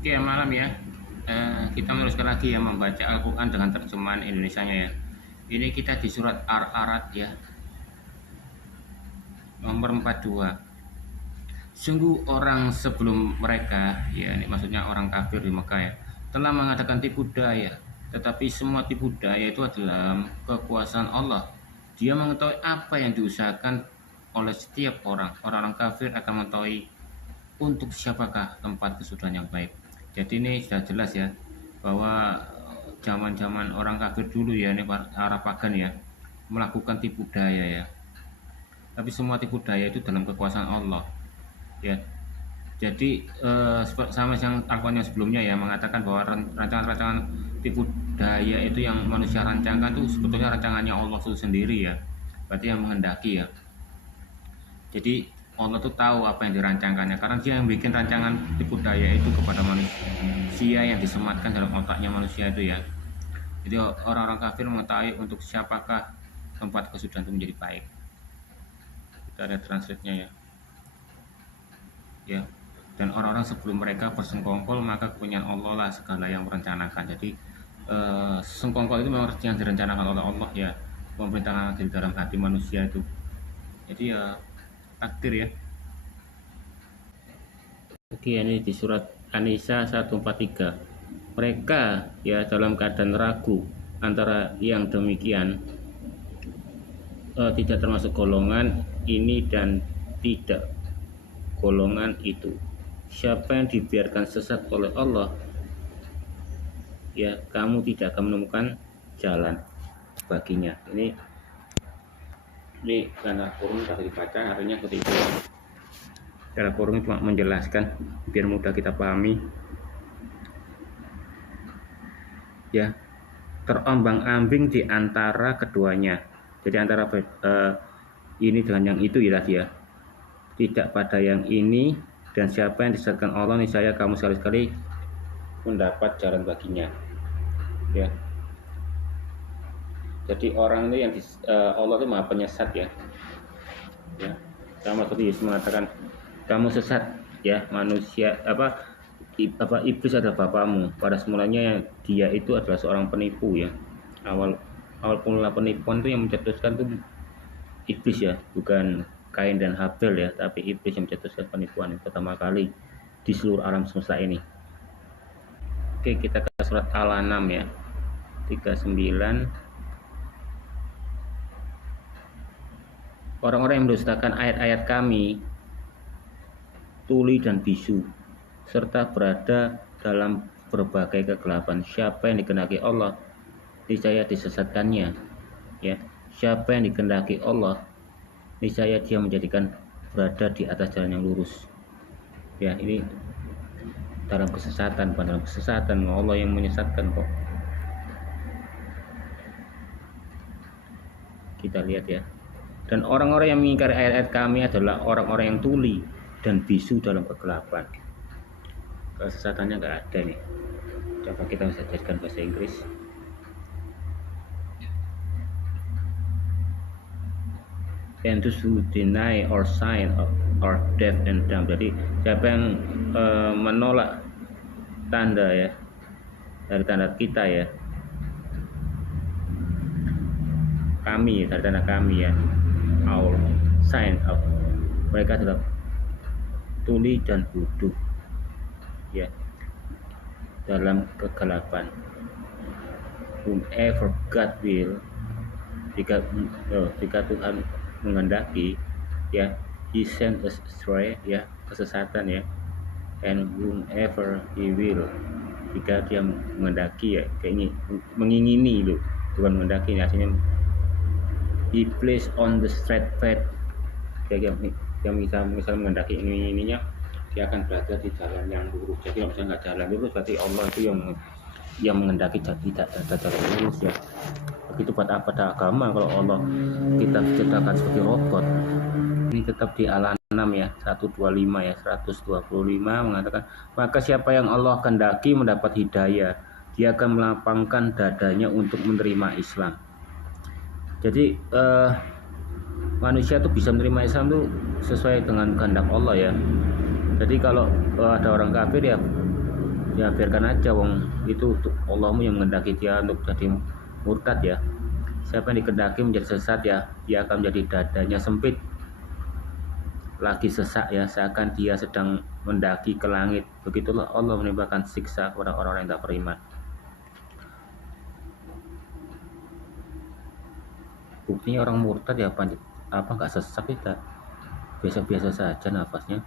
Oke, malam ya. Kita meneruskan lagi ya membaca Al-Quran dengan terjemahan Indonesianya ya. Ini kita di surat Ar-Arad ya, nomor 42. Sungguh orang sebelum mereka, ya ini maksudnya orang kafir di Mekah ya, telah mengadakan tipu daya. Tetapi semua tipu daya itu adalah kekuasaan Allah. Dia mengetahui apa yang diusahakan oleh setiap orang. Orang-orang kafir akan mengetahui untuk siapakah tempat kesudahan yang baik. Jadi ini sudah jelas ya bahwa zaman-zaman orang kafir dulu ya, ini para pagan ya, melakukan tipu daya ya. Tapi semua tipu daya itu dalam kekuasaan Allah ya. Jadi sama yang Al-Quran yang sebelumnya ya mengatakan bahwa rancangan-rancangan tipu daya itu yang manusia rancangkan itu sebetulnya rancangannya Allah itu sendiri ya. Berarti yang menghendaki ya. Jadi Allah tuh tahu apa yang dirancangkannya karena dia yang bikin rancangan tipu daya itu kepada manusia yang disematkan dalam otaknya manusia itu ya. Jadi orang-orang kafir mengetahui untuk siapakah tempat kesudahan itu menjadi baik. Kita ada translate-nya ya. Ya. Dan orang-orang sebelum mereka bersengkongkol maka kepunyaan Allah lah segala yang merencanakan. Jadi sengkongkol itu memang yang direncanakan oleh Allah ya, pemerintahan di dalam hati manusia itu. Jadi ya takdir ya. Oke, ini di surat An-Nisa 143. Mereka ya dalam keadaan ragu antara yang demikian tidak termasuk golongan ini dan tidak golongan itu. Siapa yang dibiarkan sesat oleh Allah, ya kamu tidak akan menemukan jalan baginya. Ini karena kurung sudah dibaca, artinya ketika cara kurung cuma menjelaskan biar mudah kita pahami ya, terombang-ambing di antara keduanya. Jadi antara ini dengan yang itu ya tadi ya, tidak pada yang ini, dan siapa yang disesatkan Allah niscaya kamu sekali-sekali mendapat jalan baginya ya. Jadi orang itu yang Allah itu maha penyesat ya. Ya, sama seperti Yesus mengatakan kamu sesat ya manusia, iblis adalah bapamu. Pada semulanya dia itu adalah seorang penipu ya. Awal mula penipuan itu yang mencetuskan itu iblis ya, bukan Kain dan Habel ya, tapi iblis yang mencetuskan penipuan yang pertama kali di seluruh alam semesta ini. Oke, kita ke surat Al-An'am ya 39. Orang-orang yang mendustakan ayat-ayat kami, tuli dan bisu, serta berada dalam berbagai kegelapan. Siapa yang dikehendaki Allah, niscaya disesatkannya. Ya, siapa yang dikehendaki Allah, niscaya dia menjadikan berada di atas jalan yang lurus. Ya, ini dalam kesesatan, pada dalam kesesatan Allah yang menyesatkan kok. Kita lihat ya. Dan orang-orang yang mengingkari ayat-ayat kami adalah orang-orang yang tuli dan bisu dalam kegelapan. Kesesatannya nggak ada nih. Coba kita bisa jadikan bahasa Inggris. And those who deny our sign are deaf and dumb. Jadi siapa yang menolak tanda ya, dari tanda kita ya, kami dari tanda kami ya, our sign of, mereka adalah tuli dan bodoh ya, dalam kegelapan. Whomever God will, jika Tuhan menghendaki ya, he sent us astray ya, kesesatan ya, and whomever he will, jika dia menghendaki ya, kayak ini mengingini loh, bukan menghendaki, artinya he placed on the straight path, kayak yang misal menghendaki ininya, dia akan berada di jalan yang lurus. Jadi kalau misalnya nggak jalan lurus, berarti Allah itu yang menghendaki tidak ada jalan lurus ya. Begitu pada agama, kalau Allah kita diciptakan seperti robot. Ini tetap di Al-An'am ya 125 ya, 125 mengatakan, maka siapa yang Allah kehendaki mendapat hidayah, dia akan melapangkan dadanya untuk menerima Islam. Jadi manusia tuh bisa menerima Islam tuh sesuai dengan kehendak Allah ya. Jadi kalau ada orang kafir ya Ya biarkan aja, wong itu Allahmu yang menghendaki dia untuk jadi murtad ya. Siapa yang dikehendaki menjadi sesat ya, dia akan menjadi dadanya sempit, lagi sesak ya, seakan dia sedang mendaki ke langit. Begitulah Allah menimpakan siksa kepada orang-orang yang tak beriman. Buktinya orang murtad ya apa nggak sesak, kita biasa-biasa saja nafasnya.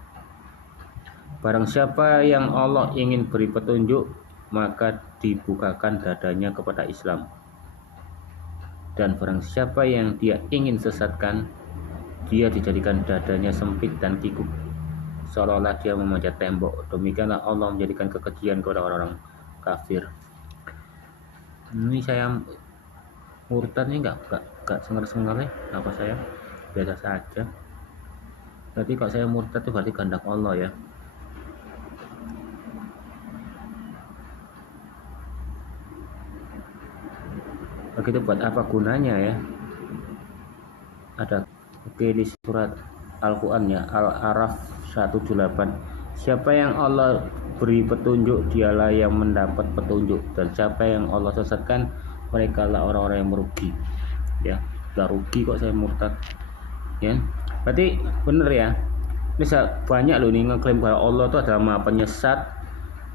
Barang siapa yang Allah ingin beri petunjuk, maka dibukakan dadanya kepada Islam. Dan barang siapa yang dia ingin sesatkan, dia dijadikan dadanya sempit dan kikuk, seolah-olah dia memanjat tembok. Demikianlah Allah menjadikan kekejian kepada orang-orang kafir. Ini saya murtad ini nggak sengar-sengar ya, apa saya biasa saja. Berarti kalau saya murtad itu berarti kehendak Allah ya. Begitu, buat apa gunanya ya? Ada di surat Al-Quran ya, Al-Araf 178. Siapa yang Allah beri petunjuk, dialah yang mendapat petunjuk, dan siapa yang Allah sesatkan, mereka lah orang-orang yang merugi ya. Gak rugi kok saya murtad ya. Berarti bener ya, ini banyak loh nih ngeklaim bahwa Allah itu adalah maha penyesat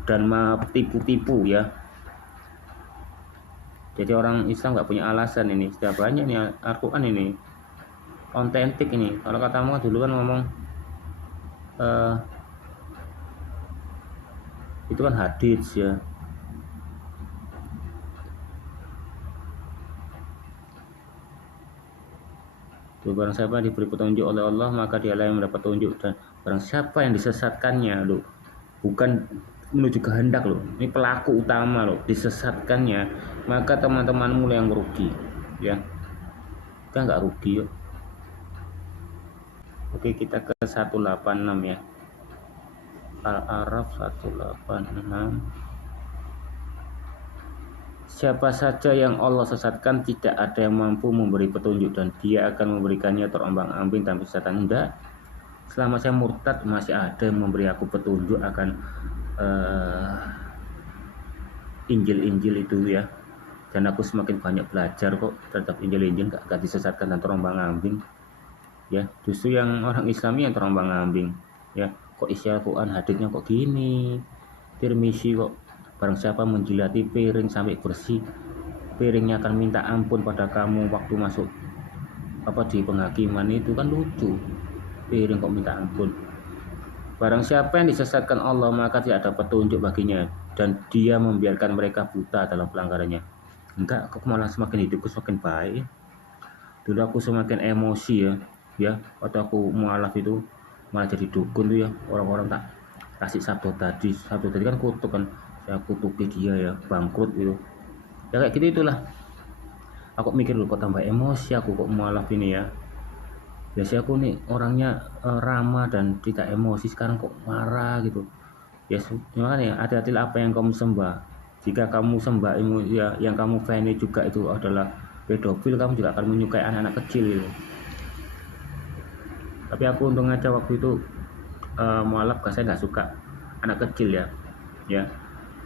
dan maha tipu-tipu ya. Jadi orang Islam nggak punya alasan ini, sudah banyak nih Al-Quran ini autentik ini. Kalau katamu dulu kan ngomong itu kan hadits ya. Tuh, barang siapa diberi petunjuk oleh Allah, maka dialah yang mendapat petunjuk, dan barang siapa yang disesatkannya, loh, bukan menuju kehendak loh, ini pelaku utama loh, disesatkannya, maka teman-temanmu yang merugi ya. Kita nggak rugi yuk. Oke, kita ke 186 ya, Al-Araf 186. Siapa saja yang Allah sesatkan, tidak ada yang mampu memberi petunjuk, dan dia akan memberikannya terombang-ambing tanpa sesatan. Enggak, selama saya murtad masih ada yang memberi aku petunjuk akan Injil-Injil itu ya, dan aku semakin banyak belajar kok terhadap Injil-Injil, gak disesatkan dan terombang-ambing ya. Justru yang orang Islami yang terombang-ambing ya. Kok isi Al-Quran haditsnya kok gini, Tirmizi kok barang siapa menjilati piring sampai bersih, piringnya akan minta ampun pada kamu waktu masuk di penghakiman. Itu kan lucu, piring kok minta ampun. Barang siapa yang disesatkan Allah, maka tidak ada petunjuk baginya, dan dia membiarkan mereka buta dalam pelanggarannya. Enggak, aku malah semakin hidupku semakin baik. Dulu aku semakin emosi ya, waktu aku mualaf itu malah jadi dukun tuh ya. Orang-orang tak kasih sabtu tadi kan kutuk kan, saya kutuki dia ya, bangkrut gitu ya, kayak gitu itulah. Aku mikir dulu, kok tambah emosi aku kok mualaf ini ya. Biasanya aku nih orangnya ramah dan tidak emosi, sekarang kok marah gitu ya. Makanya hati-hatilah apa yang kamu sembah. Jika kamu sembah ilmu ya, yang kamu fani juga itu adalah pedofil, kamu juga akan menyukai anak-anak kecil gitu. Tapi aku untung aja waktu itu mualaf, saya nggak suka anak kecil ya.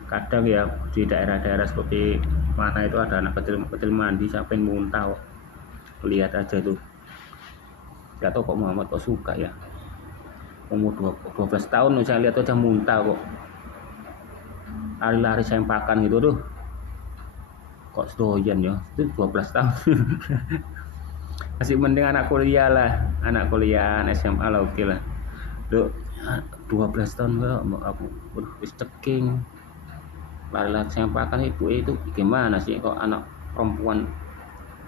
Kadang ya di daerah-daerah seperti mana itu ada anak kecil mandi sampai muntah, lihat aja itu. Gak tau kok Muhammad kok suka ya, umur 12 tahun saya lihat aja muntah kok, lari-lari sempakan gitu. Tuh kok sedoyan ya, itu 12 tahun. Masih mending anak kuliah lah, anak kuliah SMA lah, oke lah. Tuh 12 tahun aku wis ceking, lari-lari sempakan. Ibu itu gimana sih kok anak perempuan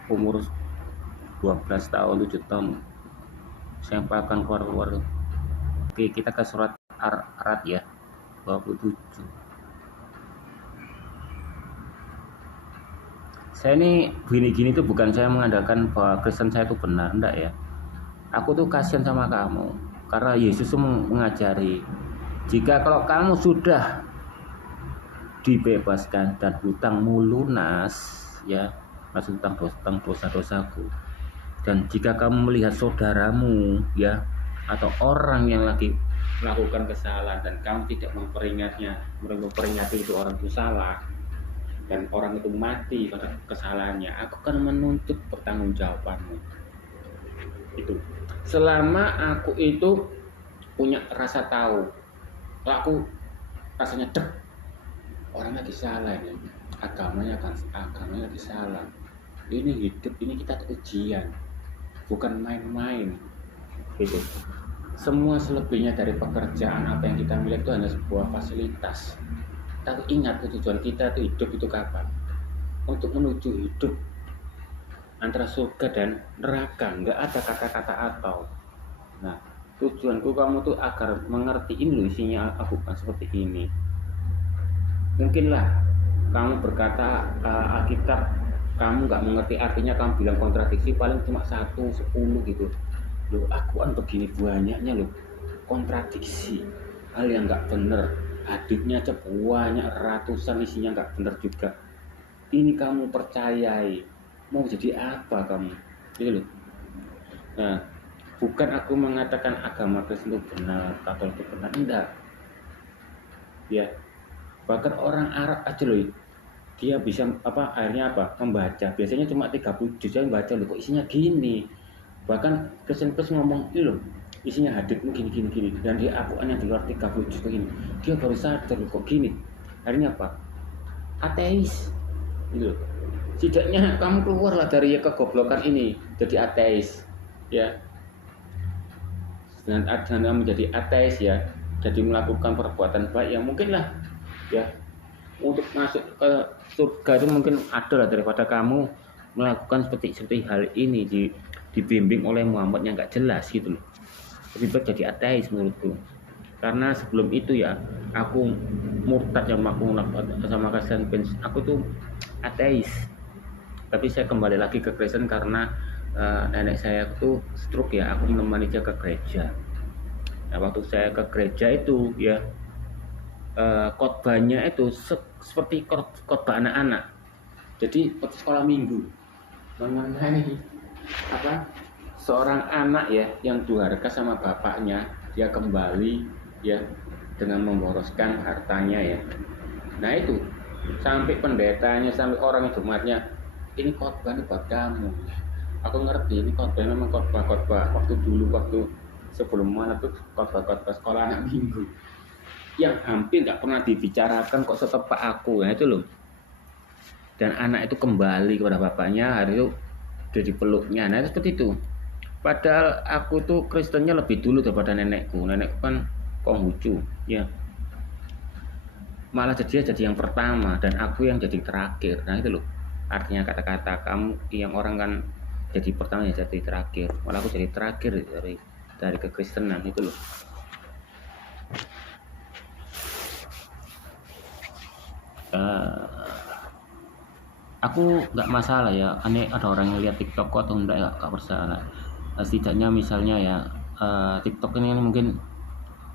umur 12 tahun 7 tahun sempakan keluar. Oke, kita ke surat Ar-Ra'd ya 27. Saya ini gini-gini tuh bukan saya mengandalkan bahwa Kristen saya itu benar, enggak ya. Aku tuh kasihan sama kamu, karena Yesus mengajari, jika kalau kamu sudah dibebaskan dan hutangmu lunas ya, maksud hutang dosa-dosaku, dan jika kamu melihat saudaramu ya, atau orang yang lagi melakukan kesalahan dan kamu tidak memperingati itu orang itu salah dan orang itu mati pada kesalahannya, aku akan menuntut pertanggungjawabanmu. Itu selama aku itu punya rasa tahu, kalau aku rasanya dek orang lagi salah ini, agamanya lagi salah, ini hidup ini kita ujian, bukan main-main gitu. Semua selebihnya dari pekerjaan apa yang kita miliki itu hanya sebuah fasilitas. Tapi ingat tujuan kita itu hidup itu kapan? Untuk menuju hidup antara surga dan neraka. Nggak ada kata-kata atau. Nah, tujuanku kamu tuh agar mengerti ini loh isinya Al-Quran seperti ini. Mungkinlah kamu berkata Alkitab kamu nggak mengerti artinya, kamu bilang kontradiksi paling cuma 1, 10 gitu. Loh, Al-Quran begini banyaknya loh kontradiksi, hal yang nggak bener, haditsnya aja banyak ratusan isinya nggak bener juga. Ini kamu percayai, mau jadi apa kamu gitu loh. Nah, bukan aku mengatakan agama Kristen itu benar, Katolik itu benar, enggak ya. Bahkan orang Arab aja loh, dia bisa akhirnya membaca, biasanya cuma 30 juz yang baca loh, kok isinya gini. Bahkan Kristen ngomong ini loh isinya hadits gini dan di Al-Quran yang di luar 30 juz begini, dia baru sadar loh kok gini. Akhirnya ateis gitu. Setidaknya kamu keluarlah dari kegoblokan ini jadi ateis ya. Dan kamu menjadi ateis ya, jadi melakukan perbuatan baik yang mungkin lah ya untuk masuk ke surga itu mungkin ada lah, daripada kamu melakukan seperti hal ini dibimbing oleh Muhammad yang nggak jelas gitu loh. Lebih baik jadi ateis menurutku. Karena sebelum itu ya aku murtad yang aku sama Kristen, aku tuh ateis. Tapi saya kembali lagi ke Kristen karena nenek saya tuh stroke ya, aku menemani dia ke gereja. Nah, waktu saya ke gereja itu ya khotbahnya itu seperti khotbah anak-anak. Jadi sekolah minggu mengenai seorang anak ya yang durhaka sama bapaknya, dia kembali ya dengan memboroskan hartanya ya. Nah itu sampai pendetanya, sampai orang jemaatnya, ini khotbah ini buat kamu. Aku ngerti ini khotbah memang khotbah waktu dulu, waktu sebelum mana tuh khotbah sekolah anak minggu yang hampir nggak pernah dibicarakan kok setepak aku ya itu loh. Dan anak itu kembali kepada bapaknya, hari itu jadi peluknya. Nah itu seperti itu. Padahal aku tuh Kristennya lebih dulu daripada nenekku. Nenekku kan Konghucu ya, malah jadi yang pertama dan aku yang jadi terakhir. Nah itu loh artinya kata-kata kamu yang orang kan jadi pertama ya jadi terakhir, malah aku jadi terakhir dari kekristenan itu loh. Aku nggak masalah ya, aneh ada orang yang lihat TikTok atau enggak ya, nggak bersalah. Setidaknya misalnya ya TikTok ini mungkin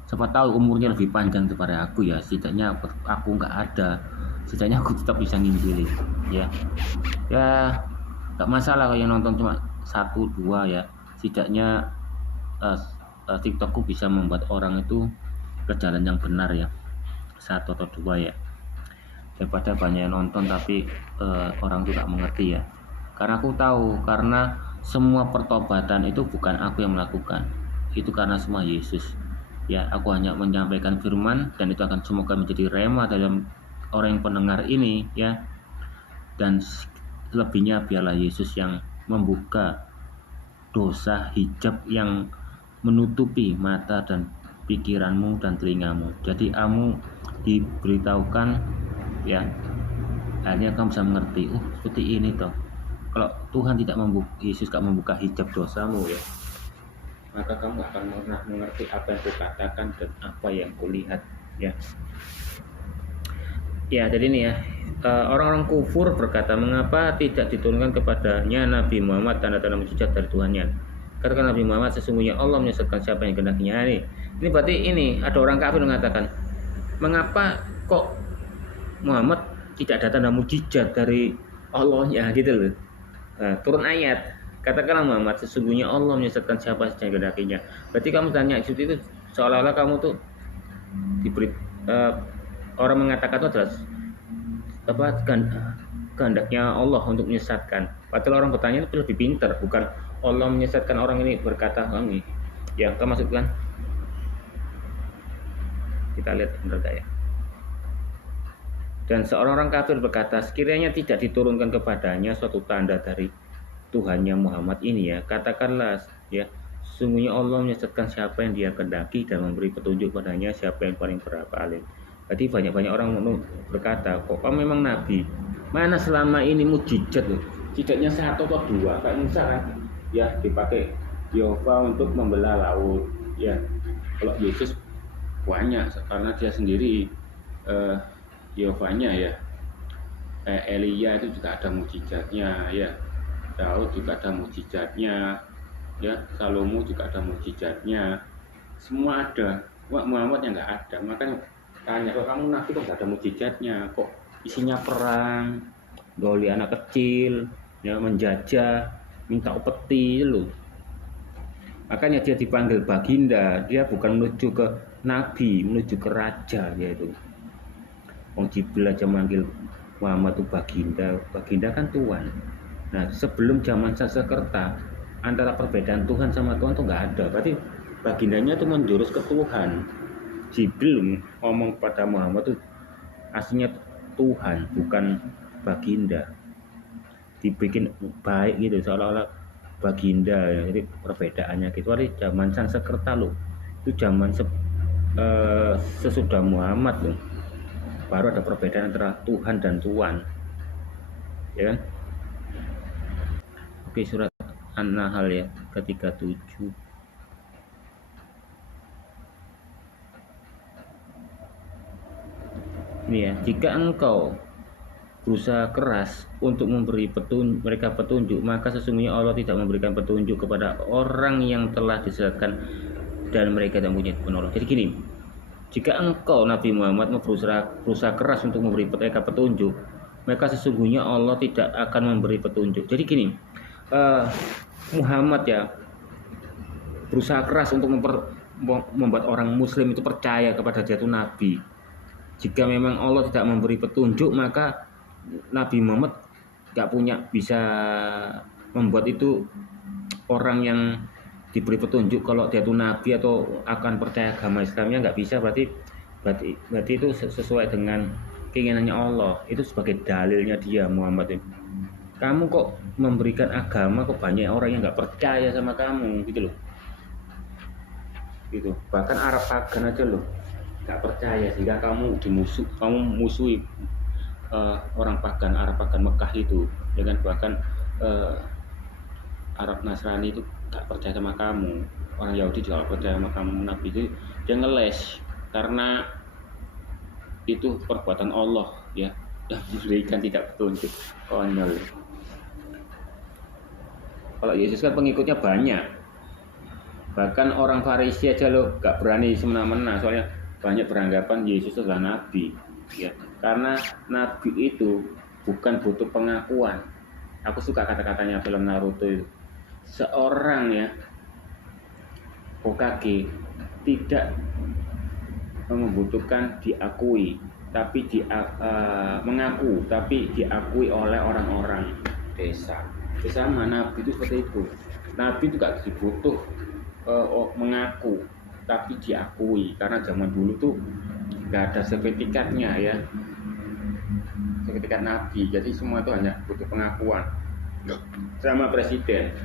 siapa tahu umurnya lebih panjang daripada aku ya, setidaknya aku nggak ada, setidaknya aku tetap bisa nginjilin ya nggak masalah kalau yang nonton cuma 1-2 ya, setidaknya TikTokku bisa membuat orang itu ke jalan yang benar ya, 1 atau 2 ya, daripada banyak yang nonton tapi orang itu tak mengerti ya. Karena aku tahu, karena semua pertobatan itu bukan aku yang melakukan, itu karena semua Yesus ya. Aku hanya menyampaikan firman dan itu akan semoga menjadi rema dalam orang yang pendengar ini ya, dan selebihnya biarlah Yesus yang membuka dosa hijab yang menutupi mata dan pikiranmu dan telingamu. Jadi kamu diberitahukan ya, akhirnya kamu bisa mengerti, seperti ini toh. Kalau Tuhan tidak Yesus gak membuka hijab dosamu ya, maka kamu akan pernah mengerti apa yang kukatakan dan apa yang kulihat ya. Ya jadi ini ya, orang-orang kufur berkata, mengapa tidak diturunkan kepadanya Nabi Muhammad tanda-tanda mujizat dari Tuhannya. Katakan Nabi Muhammad, sesungguhnya Allah menyesatkan siapa yang kehendakinya. Ini berarti ini ada orang kafir mengatakan, mengapa kok Muhammad tidak ada tanda mujizat dari Allahnya gitu loh. Nah, turun ayat, katakanlah Muhammad, sesungguhnya Allah menyesatkan siapa saja yang kehendakinya. Berarti kamu tanya itu seolah-olah kamu tuh diberi orang mengatakan itu adalah kehendaknya Allah untuk menyesatkan. Padahal orang bertanya itu lebih pintar, bukan Allah menyesatkan orang ini berkata kami. Ya, kita masukkan. Kita lihat benar gak ya. Dan seorang orang kafir berkata, sekiranya tidak diturunkan kepadanya suatu tanda dari Tuhannya Muhammad ini ya, katakanlah ya, sesungguhnya Allah menyesatkan siapa yang dia kehendaki dan memberi petunjuk padanya siapa yang paling berpaling. Jadi banyak-banyak orang berkata, kok kamu memang nabi? Mana selama ini mujizat loh? Mujizatnya satu atau dua, kayak Musa kan? Ya dipakai Yehova untuk membelah laut. Ya, kalau Yesus banyak karena dia sendiri Yehovanya ya. Elia itu juga ada mujizatnya ya. Daud juga ada mujizatnya ya, Salomo juga ada mujizatnya, semua ada. Wah, Muhammad yang nggak ada. Makanya tanya, kok kamu nabi kok nggak ada mujizatnya, kok isinya perang, goli anak kecil ya, menjajah, minta upeti loh. Makanya dia dipanggil baginda, dia bukan menuju ke nabi, menuju ke raja, yaitu Wong Jibril aja manggil Muhammad itu baginda. Baginda kan tuan. Nah, sebelum zaman Sanskerta, antara perbedaan Tuhan sama Tuhan tuh nggak ada. Berarti bagindanya itu menjurus ke Tuhan. Jibril ngomong pada Muhammad itu aslinya Tuhan, bukan baginda. Dibikin baik gitu, seolah-olah baginda ya. Jadi perbedaannya gitu. Berarti zaman Sanskerta loh. Itu zaman sesudah Muhammad loh. Baru ada perbedaan antara Tuhan dan Tuan. Ya kan? Oke, surat An-Nahl ya, ke-37. Ini ya, jika engkau berusaha keras untuk memberi mereka petunjuk, maka sesungguhnya Allah tidak memberikan petunjuk kepada orang yang telah disesatkan dan mereka tidak punya penolong. Jadi gini, jika engkau Nabi Muhammad berusaha keras untuk memberi mereka petunjuk, maka sesungguhnya Allah tidak akan memberi petunjuk. Jadi gini, Muhammad ya berusaha keras untuk membuat orang muslim itu percaya kepada dia itu nabi. Jika memang Allah tidak memberi petunjuk, maka Nabi Muhammad gak bisa membuat itu orang yang diberi petunjuk kalau dia itu nabi atau akan percaya agama Islamnya, gak bisa. Berarti itu sesuai dengan keinginannya Allah. Itu sebagai dalilnya dia Muhammad itu. Kamu kok memberikan agama, kok banyak orang yang nggak percaya sama kamu gitu loh. Gitu. Bahkan Arab pagan aja loh nggak percaya, sehingga kamu musuhi orang pagan, Arab pagan Mekah itu, ya kan. Bahkan Arab Nasrani itu nggak percaya sama kamu, orang Yahudi juga nggak percaya sama kamu. Nabi itu dia ngeles karena itu perbuatan Allah ya, yang diberikan tidak petunjuk. Konyol. Kalau Yesus kan pengikutnya banyak, bahkan orang Farisi aja loh gak berani semena-mena, soalnya banyak beranggapan Yesus adalah nabi ya. Karena nabi itu bukan butuh pengakuan. Aku suka kata-katanya film Naruto itu, seorang ya Hokage tidak membutuhkan diakui, tapi mengaku, tapi diakui oleh orang-orang desa. Sama nabi itu seperti itu. Nabi itu gak dibutuh mengaku, tapi diakui. Karena zaman dulu tuh gak ada sertifikatnya ya, sertifikat nabi. Jadi semua itu hanya butuh pengakuan. Sama presiden.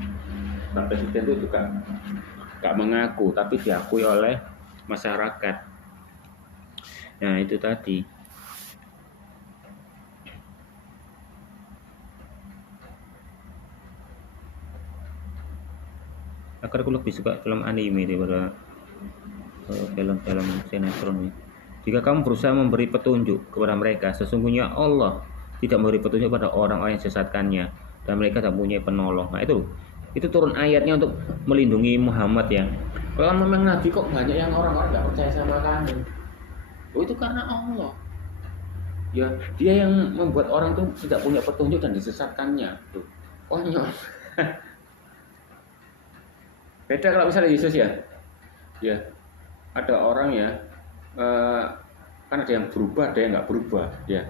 Pak presiden itu juga gak mengaku, tapi diakui oleh masyarakat. Nah itu tadi. Aku lebih suka film anime daripada film-film sinetron. Jika kamu berusaha memberi petunjuk kepada mereka, sesungguhnya Allah tidak memberi petunjuk pada orang-orang yang sesatkannya dan mereka tak punya penolong. Nah itu turun ayatnya untuk melindungi Muhammad ya. Kalau memang nabi kok banyak yang orang-orang nggak percaya sama kamu, itu karena Allah ya, dia yang membuat orang tuh tidak punya petunjuk dan disesatkannya tuh. Konyol. Beda kalau misalnya Yesus ya ada orang ya, eh, kan ada yang berubah, ada yang nggak berubah ya.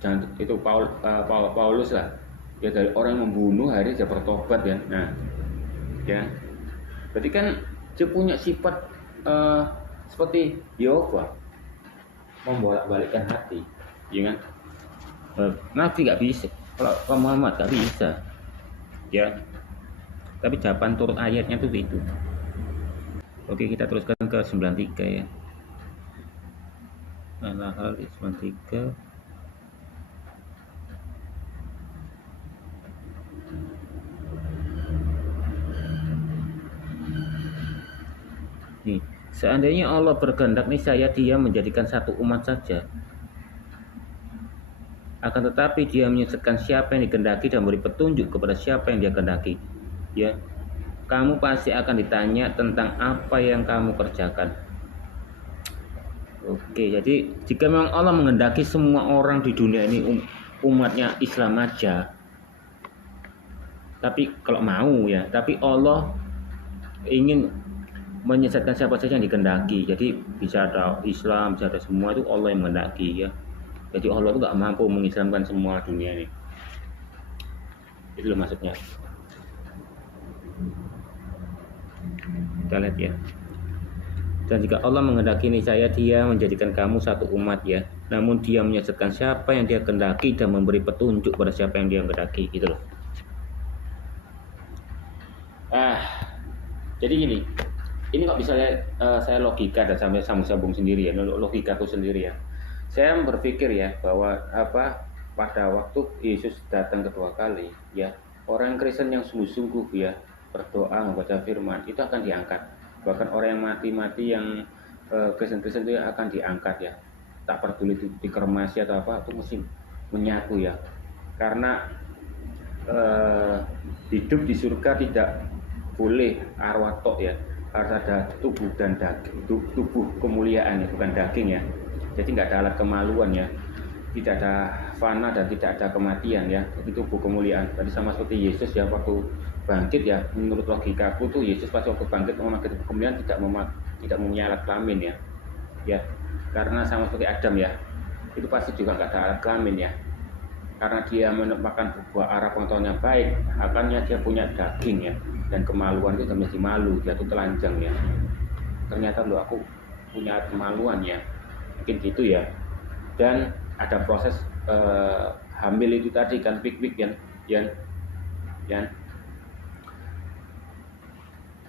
Jangan itu Paulus lah ya, dari orang yang membunuh hari dia bertobat ya. Nah ya, berarti kan dia punya sifat eh, seperti Yehova, membolak-balikkan hati, ya kan? Nabi nggak bisa, kalau Muhammad nggak bisa ya, tapi jawaban turut ayatnya tuh itu. Oke, kita teruskan ke 93 ya. Al-Nahl 93. Nih, seandainya Allah berkehendak niscaya Dia menjadikan satu umat saja. Akan tetapi Dia menyesatkan siapa yang dikehendaki dan memberi petunjuk kepada siapa yang Dia kehendaki. Ya, kamu pasti akan ditanya tentang apa yang kamu kerjakan. Oke, jadi jika memang Allah menghendaki semua orang di dunia ini umatnya Islam aja, tapi kalau mau ya, tapi Allah ingin menyesatkan siapa saja yang dikehendaki. Jadi bisa ada Islam, bisa ada semua, itu Allah yang menghendaki ya. Jadi Allah itu nggak mampu mengislamkan semua dunia ini. Itu loh maksudnya. Kita lihat ya. Dan jika Allah menghendaki niscaya Dia menjadikan kamu satu umat ya. Namun Dia menyesatkan siapa yang Dia kehendaki dan memberi petunjuk pada siapa yang Dia kehendaki, gitu loh. Jadi gini, ini kok bisa saya logika dan sampai sambung sendiri ya, logikaku sendiri ya. Saya berpikir ya bahwa pada waktu Yesus datang kedua kali ya, orang Kristen yang sungguh-sungguh ya berdoa membaca firman itu akan diangkat. Bahkan orang yang mati yang Kristen-Kristen itu akan diangkat ya. Tak peduli dikremasi atau apa, itu mesti menyatu ya. Karena hidup di surga tidak boleh arwah tok ya, harus ada tubuh dan daging, tubuh kemuliaan ya, bukan daging ya. Jadi nggak ada alat kemaluan ya, tidak ada fana dan tidak ada kematian ya, itu tubuh kemuliaan. Tadi sama seperti Yesus ya, waktu bangkit ya, menurut logikaku tuh Yesus pas waktu bangkit memakai tubuh kemuliaan tidak mempunyai alat kelamin ya, karena sama seperti Adam ya, itu pasti juga nggak ada alat kelamin ya, karena dia merupakan buah arah pengetahuan yang baik, akhirnya dia punya daging ya, dan kemaluan itu mesti malu, dia tuh telanjang ya. Ternyata loh aku punya kemaluan ya, mungkin gitu ya. Dan ada proses hamil itu tadi kan, pik-pik ya.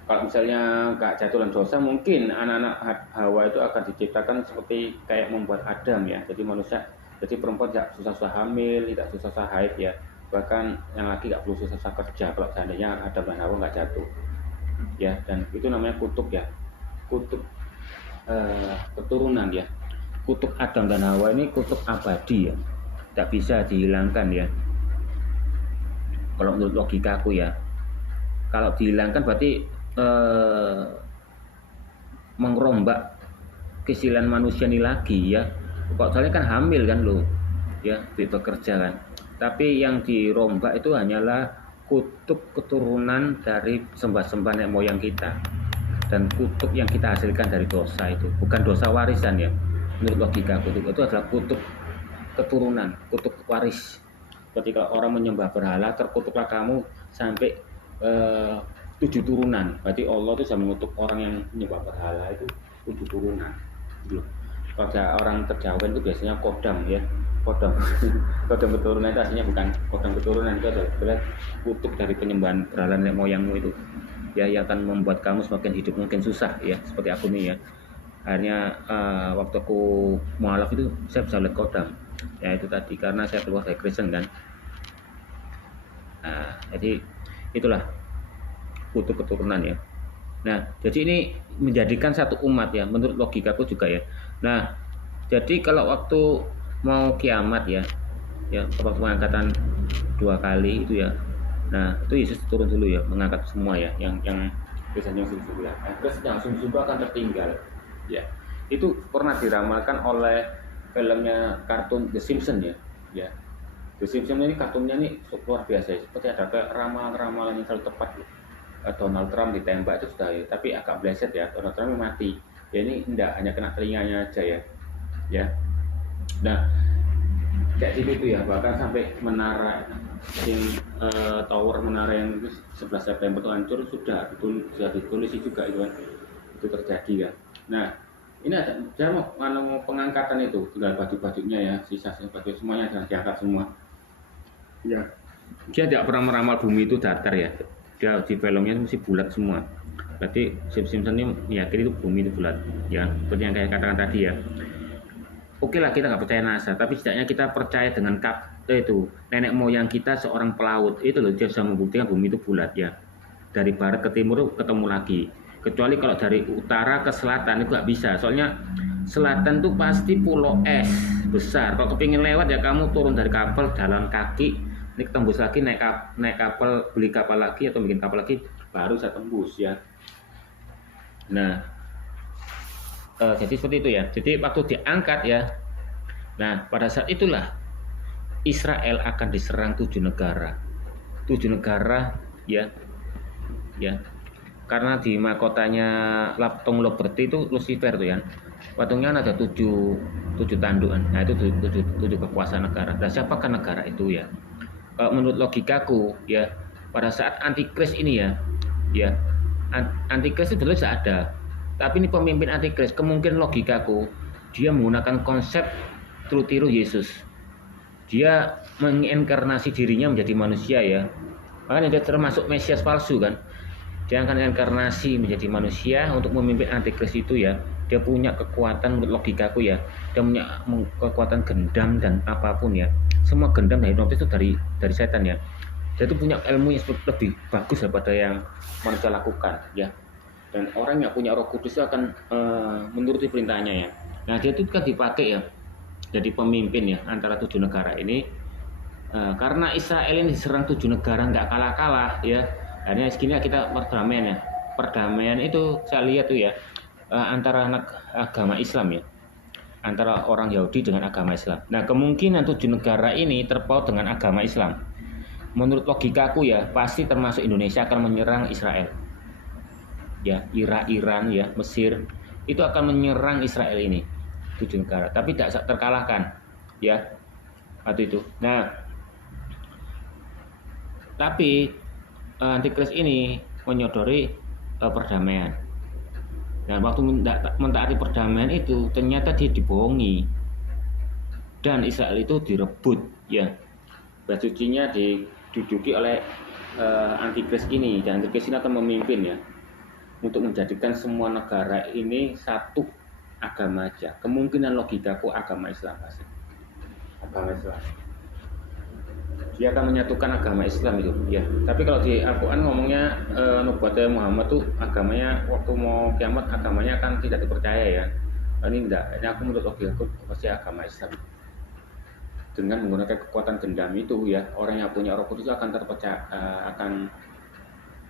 Kalau misalnya gak jatuh dalam dosa, mungkin anak-anak Hawa itu akan diciptakan seperti kayak membuat Adam ya. Jadi manusia, jadi perempuan tidak susah-susah hamil, tidak susah-susah haid ya. Bahkan yang laki gak perlu susah-susah kerja kalau seandainya Adam dan Hawa gak jatuh ya. Dan itu namanya kutuk ya, kutuk keturunan ya. Kutuk Adam dan Hawa ini kutuk abadi ya, tidak bisa dihilangkan ya. Kalau menurut logikaku ya, kalau dihilangkan berarti mengerombak kesilan manusia ini lagi ya. Kok soalnya kan hamil kan lo ya, bekerja kan, tapi yang dirombak itu hanyalah kutub keturunan dari sembah-sembah nenek moyang kita, dan kutub yang kita hasilkan dari dosa itu, bukan dosa warisan ya. Menurut logika kutub itu adalah kutub keturunan, kutub waris. Ketika orang menyembah berhala, terkutuklah kamu sampai 7 turunan. Berarti Allah itu sudah mengutuk orang yang menyembah berhala itu 7 turunan. Pada orang terjauhan itu biasanya kodam ya, kodam kodam keturunan itu aslinya bukan kodam keturunan, itu adalah kutuk dari penyembahan berhala nenek moyangmu itu ya, yang akan membuat kamu semakin hidup mungkin susah ya, seperti aku nih ya. Akhirnya waktu aku mualaf itu saya bisa lihat kodam ya, itu tadi karena saya keluar dari Kristen kan. Jadi itulah kutuk keturunan ya. Nah, jadi ini menjadikan satu umat ya, menurut logikaku juga ya. Nah, jadi kalau waktu mau kiamat ya, waktu pengangkatan 2 kali itu ya. Nah, itu Yesus turun dulu ya, mengangkat semua ya, yang biasanya sungguh-sungguh ya. Terus yang sungguh-sungguh akan tertinggal ya. Itu pernah diramalkan oleh filmnya kartun The Simpsons ya. The Simpsons ini kartunnya ini luar biasa ya. Seperti ada ramalan-ramalan yang selalu tepat loh. Donald Trump ditembak itu sudah ya, tapi agak bleset ya, Donald Trump mati Ya ini enggak hanya kena telinganya aja ya. Ya. Nah, kayak gitu ya, bahkan sampai menara tower menara yang 11 September itu hancur sudah ditulis juga itu kan, itu terjadi ya. Nah ini ada saya mau pengangkatan itu, tinggal baju-bajunya ya, sisa baju semuanya sudah diangkat semua ya. Dia tidak pernah meramal bumi itu datar ya, dia di filmnya mesti bulat semua. Berarti Simpson ini meyakini itu bumi itu bulat ya, seperti yang kayak katakan tadi ya. Oke lah, kita nggak percaya NASA, tapi setidaknya kita percaya dengan itu nenek moyang kita seorang pelaut itu loh, dia sudah membuktikan bumi itu bulat ya. Dari barat ke timur ketemu lagi. Kecuali kalau dari utara ke selatan itu nggak bisa, soalnya selatan tuh pasti pulau es besar. Kalau kepingin lewat ya kamu turun dari kapal, jalan kaki, ini tembus lagi naik kapal, beli kapal lagi atau bikin kapal lagi, baru bisa tembus ya. Nah, jadi seperti itu ya. Jadi waktu diangkat ya, nah pada saat itulah Israel akan diserang 7 negara ya, karena di mahkotanya Laptong Liberty itu Lucifer tuh ya, patungnya ada 7 tandukan. Nah itu 7 kekuasaan negara. Dan siapakah negara itu ya? Menurut logikaku ya, pada saat antikris ini ya antikris itu belum ada. Tapi ini pemimpin antikris, kemungkinan logikaku dia menggunakan konsep tiru Yesus. Dia menginkarnasi dirinya menjadi manusia ya. Makanya dia termasuk Mesias palsu kan. Dia akan inkarnasi menjadi manusia untuk memimpin antikris itu ya. Dia punya kekuatan, menurut logikaku ya. Dia punya kekuatan gendam dan apapun ya. Semua gendam dan hipnotis itu dari setan ya. Dia itu punya ilmu yang lebih bagus daripada yang manusia lakukan ya. Dan orang yang punya Roh Kudus itu akan menuruti perintahnya ya. Nah dia itu kan dipakai ya jadi pemimpin ya antara 7 negara ini, karena Israel ini diserang 7 negara nggak kalah-kalah ya. Akhirnya segini kita perdamaian itu saya lihat tuh ya, antara agama Islam ya, antara orang Yahudi dengan agama Islam. Nah kemungkinan 7 negara ini terpaut dengan agama Islam. Menurut logikaku ya pasti termasuk Indonesia akan menyerang Israel ya. Iran ya, Mesir itu akan menyerang Israel ini 7 negara, tapi tidak terkalahkan ya waktu itu. Nah tapi antikris ini menyodori perdamaian. Nah waktu mentaati perdamaian itu ternyata dia dibohongi dan Israel itu direbut ya. Bait sucinya diduduki oleh antikris ini, dan antikris ini akan memimpin ya untuk menjadikan semua negara ini satu agama aja. Kemungkinan logikaku agama Islam pasti. Agama Islam. Dia akan menyatukan agama Islam itu ya. Tapi kalau di Al-Quran ngomongnya nubuatnya Muhammad tuh agamanya waktu mau kiamat agamanya akan tidak dipercaya ya. Ini enggak. Ini aku menurut logikaku pasti agama Islam. Dengan menggunakan kekuatan gendam itu ya, orang yang punya Roh Kudus akan akan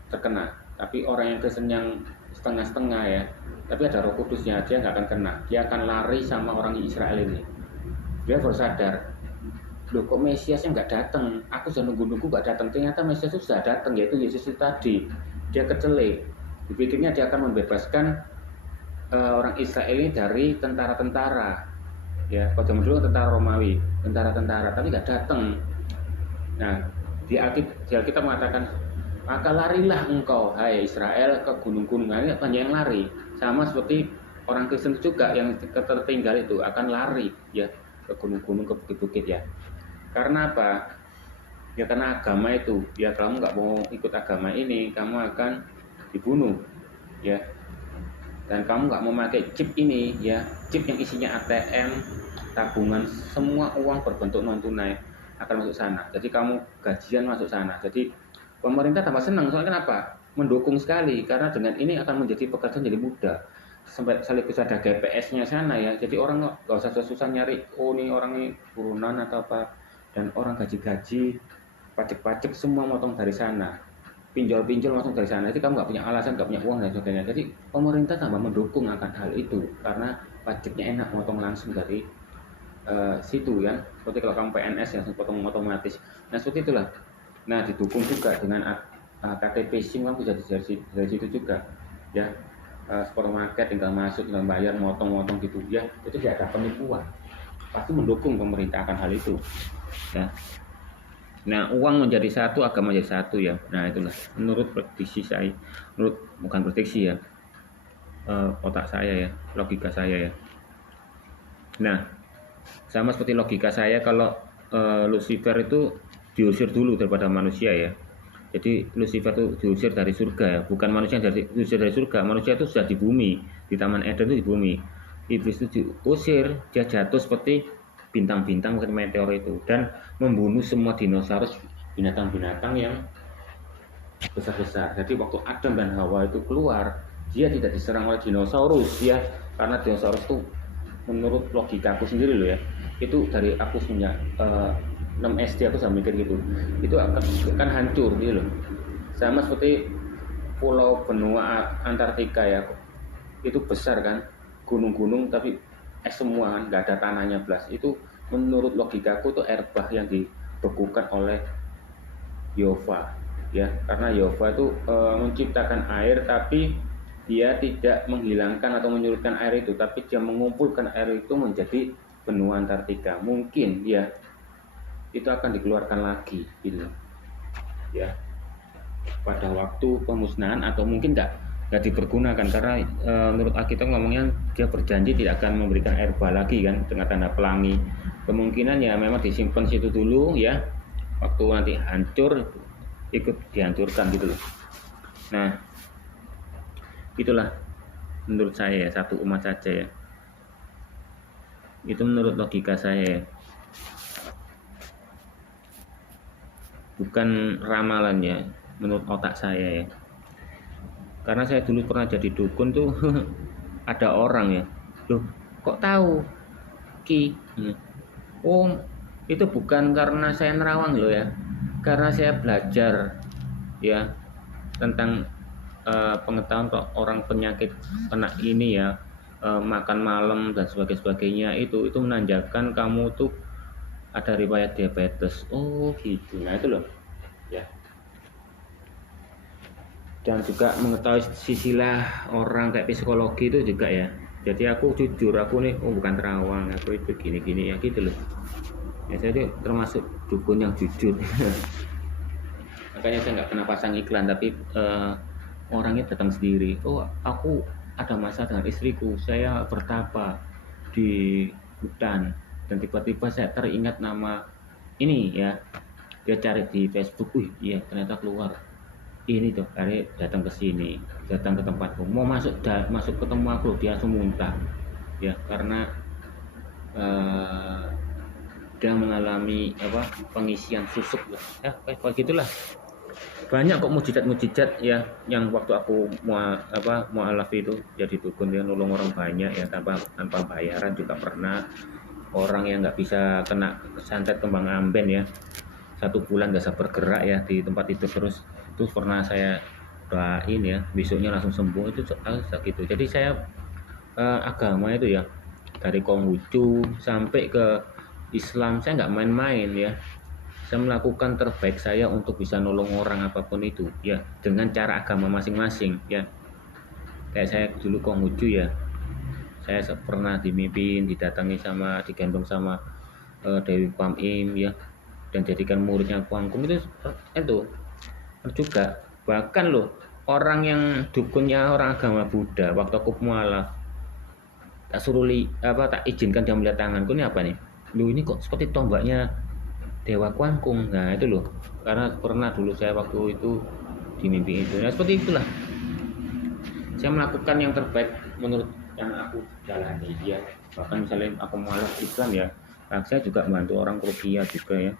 terkena. Tapi orang yang Kristen yang setengah-setengah ya, tapi ada Roh Kudusnya, dia nggak akan kena. Dia akan lari sama orang Israel ini. Dia baru sadar, loh kok Mesiasnya nggak datang? Aku sudah nunggu nggak datang. Ternyata Mesias itu sudah datang, yaitu Yesus itu tadi. Dia kecelek. Dipikirnya dia akan membebaskan orang Israel ini dari tentara-tentara. Ya, pada zaman dulu tentara Romawi, tentara-tentara, tapi nggak datang. Nah, di Alkitab mengatakan, maka larilah engkau, hai Israel, ke gunung-gunung. Ini banyak yang lari. Sama seperti orang Kristen juga yang tertinggal itu akan lari ya ke gunung-gunung, ke bukit-bukit ya. Karena apa? Ya karena agama itu. Ya kamu nggak mau ikut agama ini, kamu akan dibunuh ya. Dan kamu nggak mau pakai chip ini ya, chip yang isinya ATM, tabungan, semua uang berbentuk non tunai akan masuk sana. Jadi kamu gajian masuk sana. Jadi pemerintah tambah senang, soalnya kenapa? Mendukung sekali, karena dengan ini akan menjadi pekerjaan jadi mudah. Sampai bisa ada GPS-nya sana ya, jadi orang nggak usah susah nyari, oh ini orang ini turunan atau apa. Dan orang gaji-gaji, pajak-pajak semua motong dari sana, pinjol-pinjol langsung dari sana. Jadi kamu nggak punya alasan, nggak punya uang dan sebagainya. Jadi pemerintah tambah mendukung akan hal itu, karena pajaknya enak, motong langsung dari situ ya. Seperti kalau kamu PNS yang potong otomatis. Nah seperti itulah. Nah didukung juga dengan KTP SIM, kamu bisa dari situ juga ya. supermarket tinggal masuk, tinggal bayar, motong-motong gitu ya, itu tidak ada penipuan. Pasti mendukung pemerintah akan hal itu ya. Nah, uang menjadi satu, agama menjadi satu ya. Nah, itulah menurut prediksi saya, bukan prediksi ya, otak saya ya, logika saya ya. Nah, sama seperti logika saya kalau Lucifer itu diusir dulu daripada manusia ya. Jadi Lucifer itu diusir dari surga ya, bukan manusia yang diusir dari surga. Manusia itu sudah di bumi, di Taman Eden itu di bumi. Iblis itu diusir, dia jatuh seperti bintang-bintang seperti meteor itu dan membunuh semua dinosaurus, binatang-binatang yang besar-besar. Jadi waktu Adam dan Hawa itu keluar, dia tidak diserang oleh dinosaurus ya, karena dinosaurus itu menurut logika aku sendiri loh ya, itu dari aku punya 6 SD aku sudah mikir gitu, itu akan hancur gitu loh. Sama seperti pulau benua Antartika ya, itu besar kan, gunung-gunung tapi semua kan, nggak ada tanahnya belas. Itu menurut logikaku tuh air bah yang dibekukan oleh Yehova ya, karena Yehova itu menciptakan air tapi dia tidak menghilangkan atau menyurutkan air itu, tapi dia mengumpulkan air itu menjadi benua Antartika. Mungkin ya itu akan dikeluarkan lagi gitu ya pada waktu pemusnahan, atau mungkin nggak dipergunakan karena menurut Alkitab ngomongnya dia berjanji tidak akan memberikan air bah lagi kan dengan tanda pelangi. Kemungkinan ya memang disimpan situ dulu ya, waktu nanti hancur ikut dihancurkan gitu loh. Nah itulah menurut saya ya, satu umat saja ya, itu menurut logika saya ya. Bukan ramalan ya, menurut otak saya ya. Karena saya dulu pernah jadi dukun tuh ada orang ya, loh kok tahu Ki? Oh itu bukan karena saya nerawang loh ya, karena saya belajar ya tentang pengetahuan kok orang penyakit kena ini ya, makan malam dan sebagainya itu menandakan kamu tuh ada riwayat diabetes. Oh gitu. Nah itu loh ya. Dan juga mengetahui sisilah orang kayak psikologi itu juga ya. Jadi aku jujur, aku nih bukan terawang, aku itu gini-gini ya gitu loh ya. Jadi termasuk dukun yang jujur. Makanya saya nggak pernah pasang iklan, tapi orangnya datang sendiri. Oh aku ada masalah dengan istriku, saya bertapa di hutan dan tiba-tiba saya teringat nama ini ya, dia cari di Facebook, iya ternyata keluar ini tuh, hari datang ke sini, datang ke tempatku, mau masuk ketemu aku, dia langsung muntah ya, karena dia mengalami pengisian susuk ya, kayak gitulah. Banyak kok mujizat ya, yang waktu aku mualaf itu jadi dukun, dia nolong orang banyak ya tanpa bayaran juga pernah. Orang yang nggak bisa kena santet kembang amben ya, 1 bulan nggak bisa bergerak ya di tempat itu terus pernah saya doain ya, besoknya langsung sembuh. Itu gitu. Jadi saya agama itu ya, dari Konghucu sampai ke Islam, saya nggak main-main ya. Saya melakukan terbaik saya untuk bisa nolong orang apapun itu ya, dengan cara agama masing-masing ya. Kayak saya dulu Konghucu ya, saya pernah dimimpin, digendong sama Dewi Pam Im ya, dan jadikan muridnya Kuangkum itu juga. Bahkan loh, orang yang dukunnya orang agama Buddha, waktu aku mualaf tak suruh tak izinkan dia melihat tanganku, ini apa nih, lu ini kok seperti tombaknya Dewa Kuangkum. Nah itu loh, karena pernah dulu saya waktu itu di mimpi itu. Nah seperti itulah, saya melakukan yang terbaik menurut yang aku jalani ya. Bahkan misalnya aku mualaf Islam ya, saya juga membantu orang Rukiah juga ya.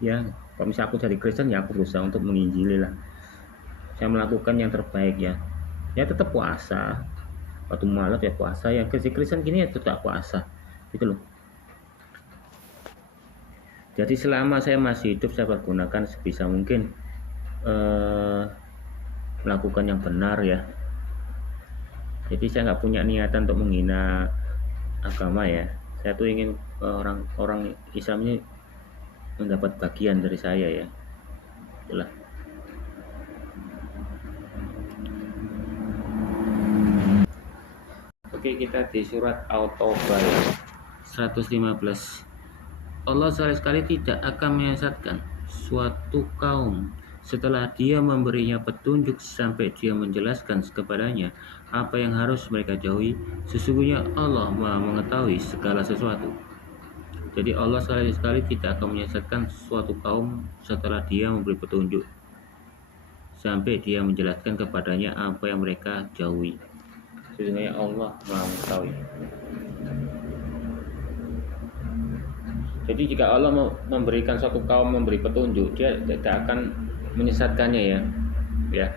Ya kalau misalnya aku jadi Kristen ya, aku berusaha untuk menginjili lah. Saya melakukan yang terbaik ya. Ya tetap puasa, waktu mualaf ya puasa, yang Kristen gini ya tetap puasa gitu loh. Jadi selama saya masih hidup, saya pergunakan sebisa mungkin melakukan yang benar ya. Jadi saya nggak punya niatan untuk menghina agama ya. Saya tuh ingin orang Islam ini mendapat bagian dari saya ya. Itulah. Oke, kita di surat At-Taubah ya, 115. Allah sekali-sekali tidak akan menyesatkan suatu kaum setelah dia memberinya petunjuk sampai dia menjelaskan kepadanya apa yang harus mereka jauhi. Sesungguhnya Allah Maha mengetahui segala sesuatu. Jadi Allah sekali-sekali tidak akan menyesatkan suatu kaum setelah dia memberi petunjuk sampai dia menjelaskan kepadanya apa yang mereka jauhi. Sesungguhnya Allah Maha mengetahui. Jadi jika Allah memberikan suatu kaum memberi petunjuk, dia tidak akan menyesatkannya ya. Ya.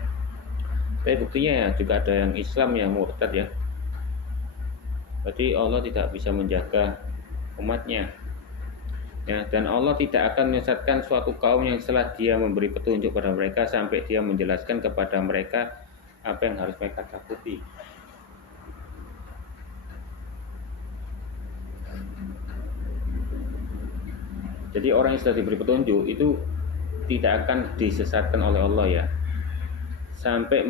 Tapi buktinya ya juga ada yang Islam yang murtad ya. Jadi Allah tidak bisa menjaga umatnya. Ya, dan Allah tidak akan menyesatkan suatu kaum yang setelah dia memberi petunjuk pada mereka sampai dia menjelaskan kepada mereka apa yang harus mereka takuti. Jadi orang yang sudah diberi petunjuk itu tidak akan disesatkan oleh Allah ya. Sampai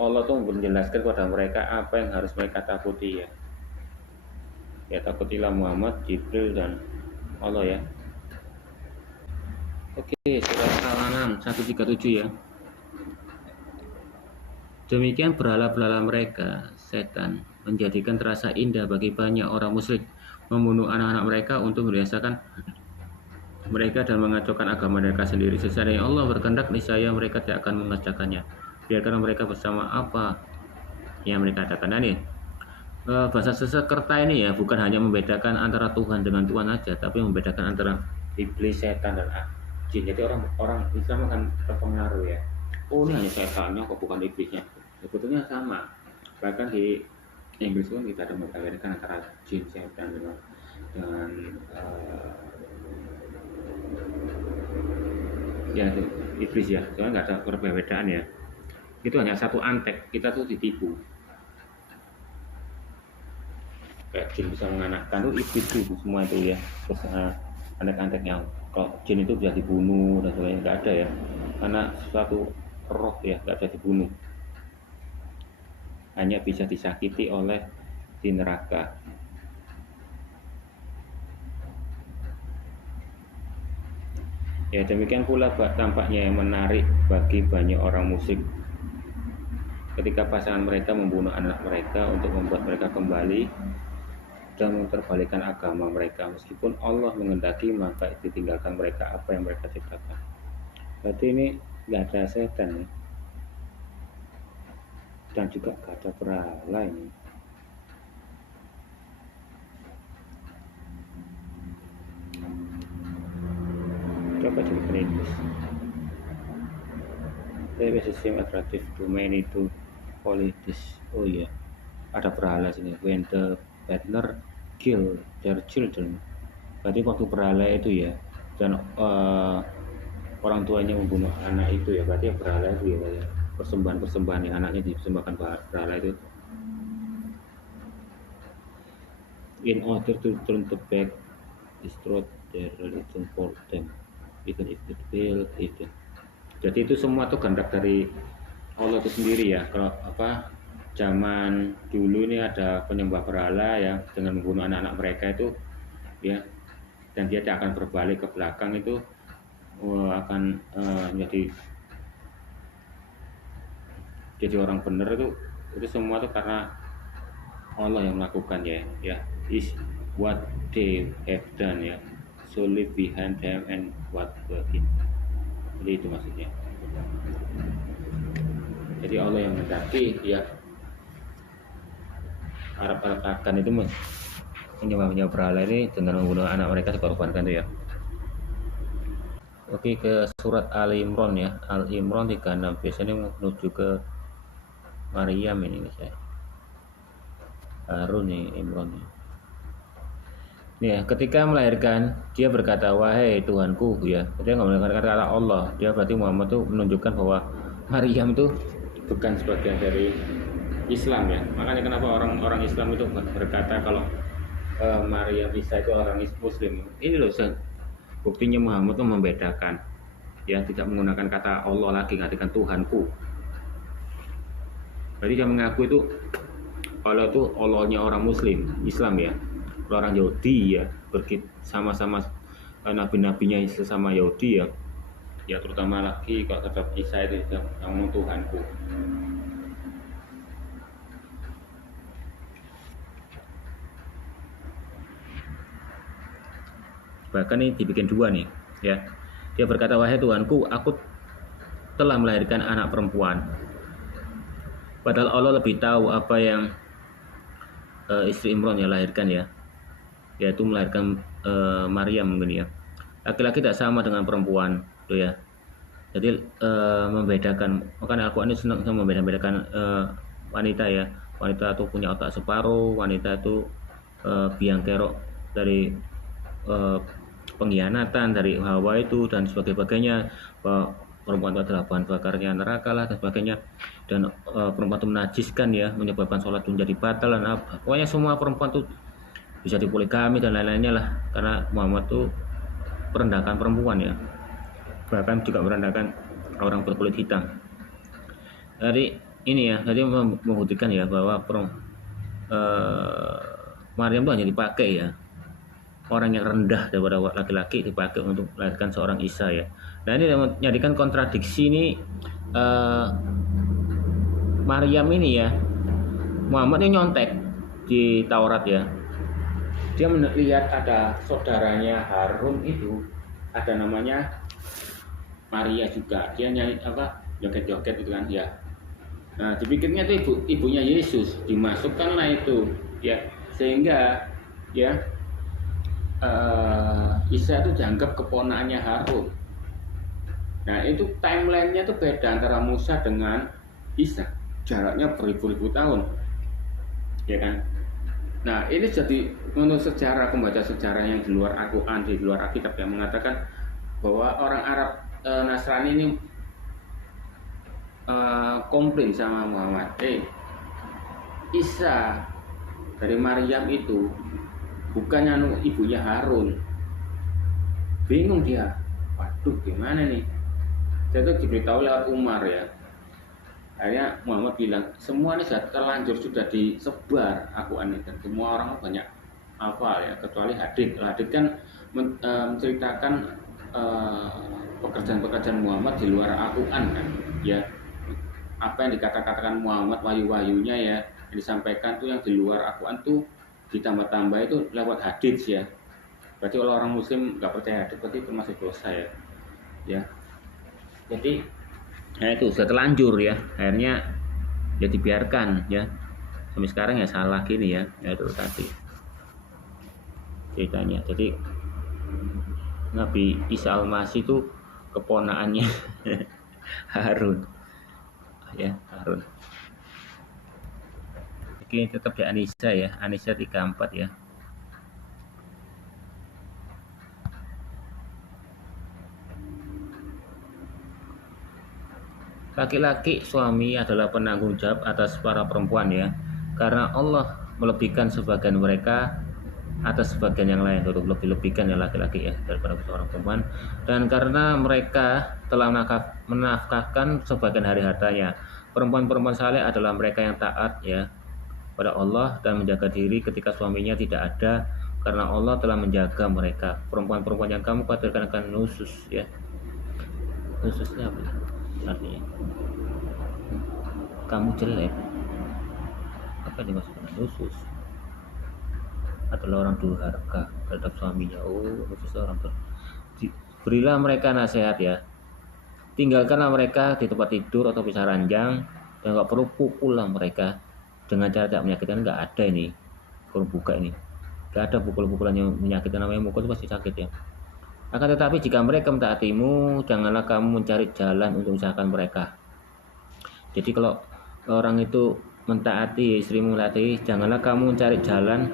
Allah tuh menjelaskan kepada mereka apa yang harus mereka takuti ya. Ya, takutilah Muhammad, Jibril dan Allah ya. Oke, surat Al-An'am 137 ya. Demikian berhala-berhala mereka, setan, menjadikan terasa indah bagi banyak orang musyrik, membunuh anak-anak mereka untuk merasakan mereka dan mengacaukan agama mereka sendiri. Seandainya Allah berkehendak, niscaya mereka tidak akan mengerjakannya. Biarkan mereka bersama apa yang mereka adakan. Ini bahasa Sanskerta ini ya bukan hanya membedakan antara Tuhan dengan Tuhan aja, tapi membedakan antara iblis, setan dan jin. Jadi orang Islam akan terpengaruh ya. Oh, ini hanya setannya kok bukan iblisnya. Sebetulnya sama. Bahkan di Inggris pun kita ada membedakan antara jin, setan dengan ya iblis ya. Soalnya nggak ada perbedaan ya. Itu hanya satu antek. Kita tuh ditipu. Kayak jin bisa menganakkan tuh iblis itu semua itu ya. Terus antek-anteknya kalau jin itu bisa dibunuh dan sebagainya nggak ada ya, karena suatu roh ya nggak bisa dibunuh, hanya bisa disakiti oleh di neraka. Ya demikian pula tampaknya yang menarik bagi banyak orang musyrik ketika pasangan mereka membunuh anak mereka untuk membuat mereka kembali dan memperbalikkan agama mereka, meskipun Allah menghendaki maka ditinggalkan mereka apa yang mereka ciptakan. Berarti ini nggak ada setan ya, dan juga nggak ada berhala ini. Coba jadi kritis. There is a same attractive to many to politics. Oh iya, ada berhala sini. When the partner kill their children. Berarti waktu berhala itu ya, dan orang tuanya membunuh anak itu ya, berarti berhala itu ya, persembahan yang anaknya dipersembahkan berhala itu. In order to turn the back, destroy their religion for them, even if it will even. Jadi itu semua tuh kehendak dari Allah itu sendiri ya. Kalau zaman dulu ini ada penyembah berhala ya, dengan membunuh anak-anak mereka itu ya, dan dia tidak akan berbalik ke belakang itu akan jadi orang benar itu semua tuh karena Allah yang melakukannya ya. Is what they have done ya, so leave behind them and what will it. Jadi itu maksudnya. Jadi Allah yang menghendaki ya, Arab-Arab itu menyembah berhala ini dengan membunuh anak mereka dikorbankan itu ya. Oke, ke surat Ali Imran ya, Al Imran 36. Biasanya menuju ke Maryam ini saya. Harun nih Imran ya. Ya, ketika melahirkan dia berkata, wahai Tuhanku ya. Dia nggak menggunakan kata Allah. Dia berarti Muhammad tuh menunjukkan bahwa Maryam itu bukan sebagian dari Islam ya. Makanya kenapa orang Islam itu berkata kalau Maryam Isa itu orang Muslim. Ini loh buktinya Muhammad tuh membedakan ya, tidak menggunakan kata Allah lagi, ngatikan Tuhanku. Berarti dia mengaku itu Allah itu Allahnya orang Muslim, Islam ya. Orang Yahudi ya, sama-sama nabi-nabinya sesama Yahudi ya. Ya terutama lagi kalau terhadap Isa itu yang Tuhanku. Bahkan ini dibikin dua nih ya. Dia berkata, wahai Tuhanku, aku telah melahirkan anak perempuan. Padahal Allah lebih tahu apa yang istri Imran ya lahirkan ya, yaitu melahirkan Maryam mungkin ya. Laki-laki tak sama dengan perempuan tuh ya. Jadi membedakan, makanya Al-Quran ini senang membedakan wanita ya. Wanita itu punya otak separuh, wanita itu biang kerok dari pengkhianatan dari Hawa itu dan sebagainya, perempuan itu adalah bahan bakarnya neraka lah dan sebagainya, dan perempuan itu menajiskan ya, menyebabkan sholat itu menjadi batal dan apa. Pokoknya semua perempuan itu bisa dipoligami dan lain-lainnya lah, karena Muhammad itu merendahkan perempuan ya, bahkan juga merendahkan orang berkulit hitam. Jadi ini ya, jadi membuktikan ya bahwa Maryam itu hanya dipakai ya, orang yang rendah daripada laki-laki dipakai untuk melahirkan seorang Isa ya. Nah ini menjadikan kontradiksi ini Maryam ini ya, Muhammad ini nyontek di Taurat ya. Dia melihat ada saudaranya Harun itu, ada namanya Maria juga, dia nyanyi apa, joget-joget itu kan ya. Nah dipikirnya itu ibunya Yesus, dimasukkanlah itu ya, sehingga ya Isa itu dianggap keponakannya Harun. Nah itu timelinenya tuh beda antara Musa dengan Isa, jaraknya beribu-ribu tahun ya kan. Nah ini jadi menurut sejarah, pembaca sejarah yang di luar Al-Quran, di luar Alkitab yang mengatakan bahwa orang Arab Nasrani ini komplain sama Muhammad, Isa dari Maryam itu bukannya ibunya Harun. Bingung dia, waduh gimana nih. Saya tuh diberitahu lewat Umar ya. Akhirnya Muhammad bilang, semua ini sudah terlanjur, sudah disebar Al-Quran ini, dan semua orang banyak hafal ya, kecuali Hadits. Hadits kan menceritakan pekerjaan-pekerjaan Muhammad di luar Al-Quran kan ya. Apa yang dikatakan Muhammad, wahyu-wahyunya ya, yang disampaikan tuh yang di luar Al-Quran tuh ditambah-tambah itu lewat hadits ya. Berarti kalau orang Muslim nggak percaya hadits berarti termasuk dosa ya. Ya. Jadi, nah itu sudah terlanjur ya. Akhirnya ya dibiarkan ya. Sampai sekarang ya salah gini ya. Ya itu tadi ceritanya. Jadi Nabi Isa Al-Masih itu keponakannya Harun. Ya, Harun. Oke, tetap di Anissa ya, Anissa 34 ya. Laki-laki suami adalah penanggung jawab atas para perempuan ya, karena Allah melebihkan sebagian mereka atas sebagian yang lain, untuk lebih-lebihkan ya laki-laki ya daripada seorang perempuan, dan karena mereka telah menafkahkan sebagian hari hartanya. Perempuan-perempuan saleh adalah mereka yang taat ya pada Allah dan menjaga diri ketika suaminya tidak ada, karena Allah telah menjaga mereka. Perempuan-perempuan yang kamu khawatirkan akan nusus ya. Nususnya apa artinya? Kamu jelek. Apa yang dimaksud dengan nusus? Adalah orang durhaka terhadap suaminya. Oh, nusus orang berilah mereka nasihat ya. Tinggalkanlah mereka di tempat tidur atau pisah ranjang, dan nggak perlu pukullah mereka dengan cara tidak menyakitkan. Nggak ada ini kalau buka ini, nggak ada pukul-pukulan yang menyakitkan. Namanya mukul itu pasti sakit ya. Akan tetapi jika mereka mentaatimu, janganlah kamu mencari jalan untuk memisahkan mereka. Jadi kalau orang itu mentaati, istrimu mentaati, janganlah kamu mencari jalan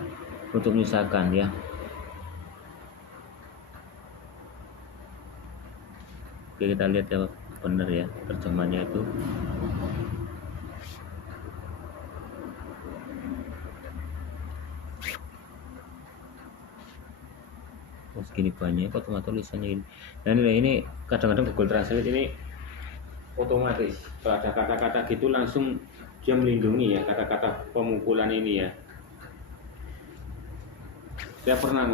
untuk memisahkan ya. Oke, kita lihat ya benar ya terjemahnya itu. Segini banyak kok cuma tulisannya ini. Dan ini kadang-kadang Google Translate ini otomatis kalau ada kata-kata gitu langsung dia melindungi ya kata-kata pemukulan ini ya. Saya pernah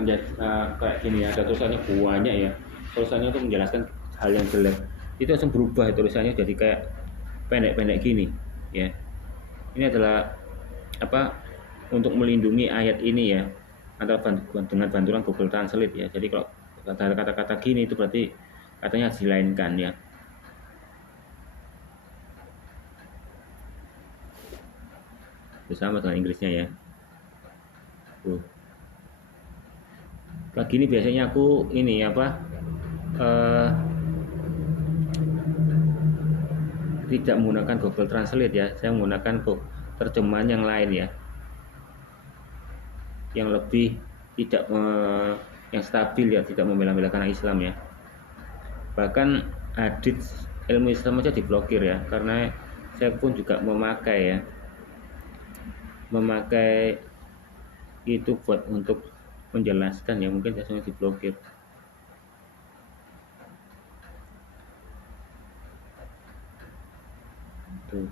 kayak gini ya, ada tulisannya banyak ya, tulisannya itu menjelaskan hal yang jelek, itu langsung berubah tulisannya jadi kayak pendek-pendek gini ya. Ini adalah apa, untuk melindungi ayat ini ya, antara dengan bantuan Google Translate ya. Jadi kalau kata-kata gini itu berarti katanya dilainkan ya. Bersama dengan Inggrisnya ya. Lagi ini biasanya aku ini apa, tidak menggunakan Google Translate ya, saya menggunakan terjemahan yang lain ya, yang lebih tidak yang stabil ya, tidak membela-belakan Islam ya. Bahkan hadits ilmu Islam aja diblokir ya, karena saya pun juga memakai itu buat untuk menjelaskan ya, mungkin saya diblokir. Tuh.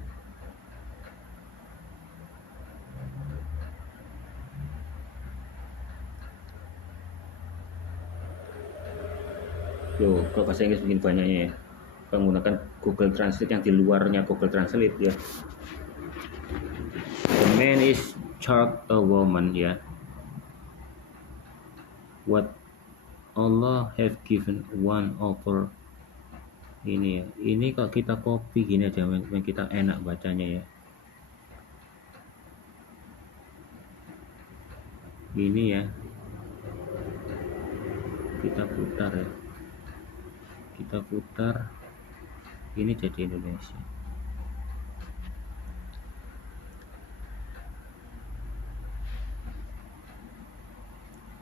Loh, kalau bahasa Inggris bikin banyaknya ya, menggunakan Google Translate yang di luarnya Google Translate ya. The man is choked a woman ya. What Allah have given one over. Ini ya, ini kalau kita copy gini aja, kita enak bacanya ya. Ini ya, kita putar ya, kita putar, ini jadi Indonesia.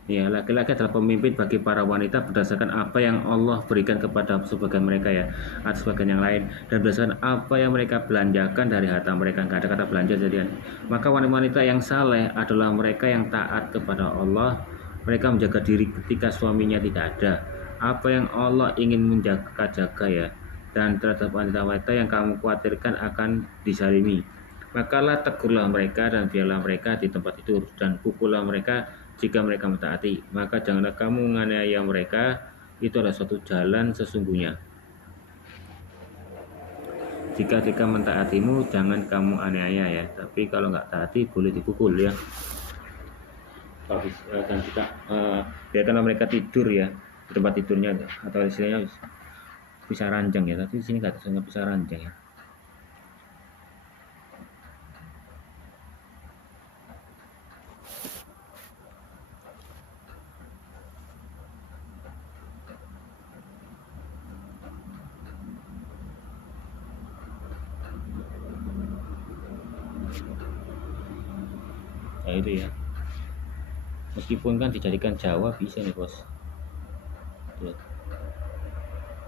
Ya, laki-laki adalah pemimpin bagi para wanita berdasarkan apa yang Allah berikan kepada sebagian mereka ya, atau sebagian yang lain, dan berdasarkan apa yang mereka belanjakan dari harta mereka. Nggak ada kata belanja jadian. Maka wanita yang saleh adalah mereka yang taat kepada Allah. Mereka menjaga diri ketika suaminya tidak ada. Apa yang Allah ingin menjaga-jaga ya, dan terhadap wanita-wanita yang kamu khawatirkan akan dizalimi. Makalah tegurlah mereka dan biarlah mereka di tempat tidur, dan pukullah mereka jika mereka mentaati. Maka janganlah kamu menganiaya mereka, itu adalah suatu jalan sesungguhnya. Jika mereka mentaatimu, jangan kamu aniaya ya. Tapi kalau nggak taati, boleh dipukul ya. Dan jika biarkanlah mereka tidur ya di tempat tidurnya, atau istilahnya bisa ranjang ya. Tapi di sini nggak bisa ranjang ya. Nah itu ya, meskipun kan dijadikan Jawa bisa nih bos.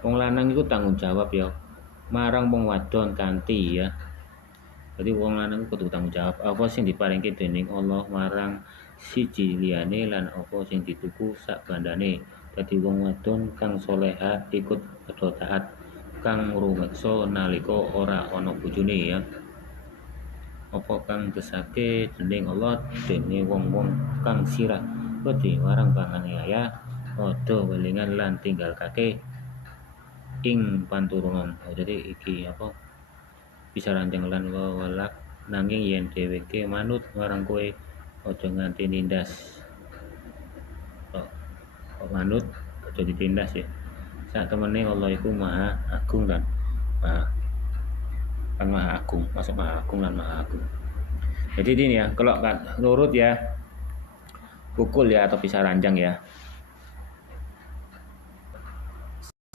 Wong lanang itu tanggung jawab ya, marang wong wadon kanthi ya. Jadi wong lanang kudu tanggung jawab apa sing diparingke dening Allah marang siji liyane lan apa sing dituku sak bandane. Dadi wong wadon kang soleha ikut padha taat, kang rumeksa nalika ora ana bojone ya. Apa kang gesake dening Allah dene wong-wong kang sirah wedi marang panganiaya, padha welingan lan tinggal kake ing panturunan. Jadi iki apa, bisa ranjang lan welak, nanging yen dheweke manut marang kowe aja nganti nindas. Kok manut aja ditindas ya. Sak temene Allah iku Maha Agung dan Maha Agung, masuk Maha Agung dan Maha Agung. Jadi ini ya, kalau nggak nurut ya pukul ya, atau bisa ranjang ya.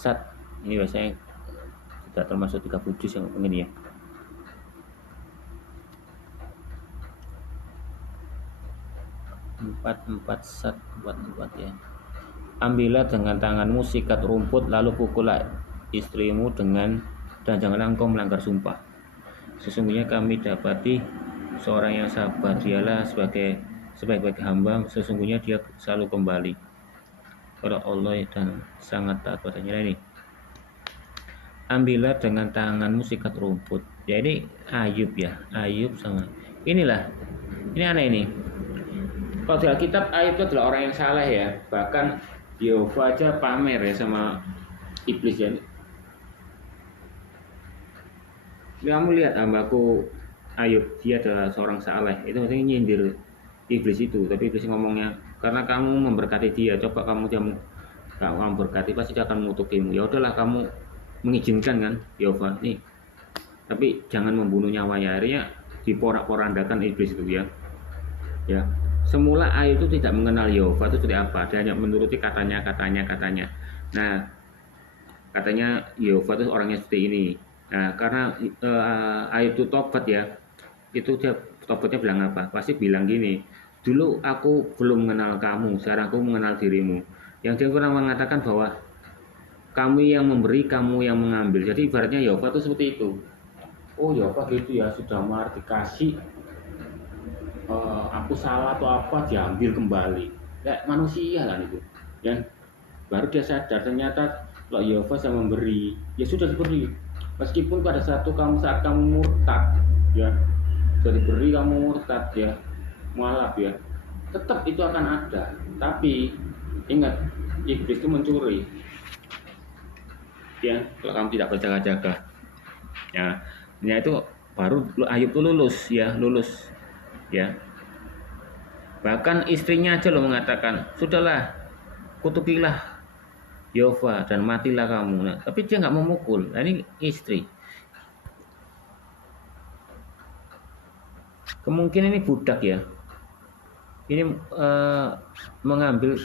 Sat ini biasanya tidak termasuk 3 juz yang ini ya. Empat sat buat 4 ya. Ambillah dengan tanganmu sikat rumput lalu pukullah istrimu dan janganlah engkau melanggar sumpah. Sesungguhnya kami dapati seorang yang sabar, dialah sebaik-baik hamba, sesungguhnya dia selalu kembali kepada Allah dan sangat taat padanya. Ini ambillah dengan tanganmu sikat rumput Ya ini Ayub ya, Ayub sama inilah. Ini aneh ini. Kalau di Alkitab Ayub itu adalah orang yang salah ya. Bahkan Yehova aja pamer ya sama iblis ya. Kamu lihat hambaku Ayub, dia adalah seorang saleh. Itu maksudnya nyindir iblis itu. Tapi iblis ngomongnya, karena kamu memberkati dia, coba kamu kamu berkati pasti dia akan mengutukimu. Ya udahlah kamu mengizinkan kan Yehova nih. Tapi jangan membunuh nyawanya. Akhirnya diporak-porandakan iblis itu ya. Ya. Semula Ayub itu tidak mengenal Yehova itu seperti apa. Dia hanya menuruti katanya. Nah, katanya Yehova itu orangnya seperti ini. Nah, karena Ayub itu tobat ya, itu dia tobatnya bilang apa? Pasti bilang gini, dulu aku belum mengenal kamu, sekarang aku mengenal dirimu. Yang dia pernah mengatakan bahwa kamu yang memberi, kamu yang mengambil. Jadi ibaratnya Yehova itu seperti itu. Oh Yehova gitu ya, sudah mar dikasih, aku salah atau apa diambil kembali. Kayak manusia kan itu. Dan baru dia sadar ternyata kalau Yehova saya memberi, ya sudah diberi. Meskipun pada saat kamu murtad, ya sudah diberi kamu murtad ya, mualaf ya, tetap itu akan ada. Tapi ingat, iblis itu mencuri. Ya, kalau kamu tidak berjaga-jaga, ya itu baru Ayub itu lulus ya. Bahkan istrinya aja lo mengatakan, sudahlah, kutukilah Yehova dan matilah kamu. Nah, tapi dia nggak memukul. Nah, ini istri. Kemungkinan ini budak ya. Ini mengambil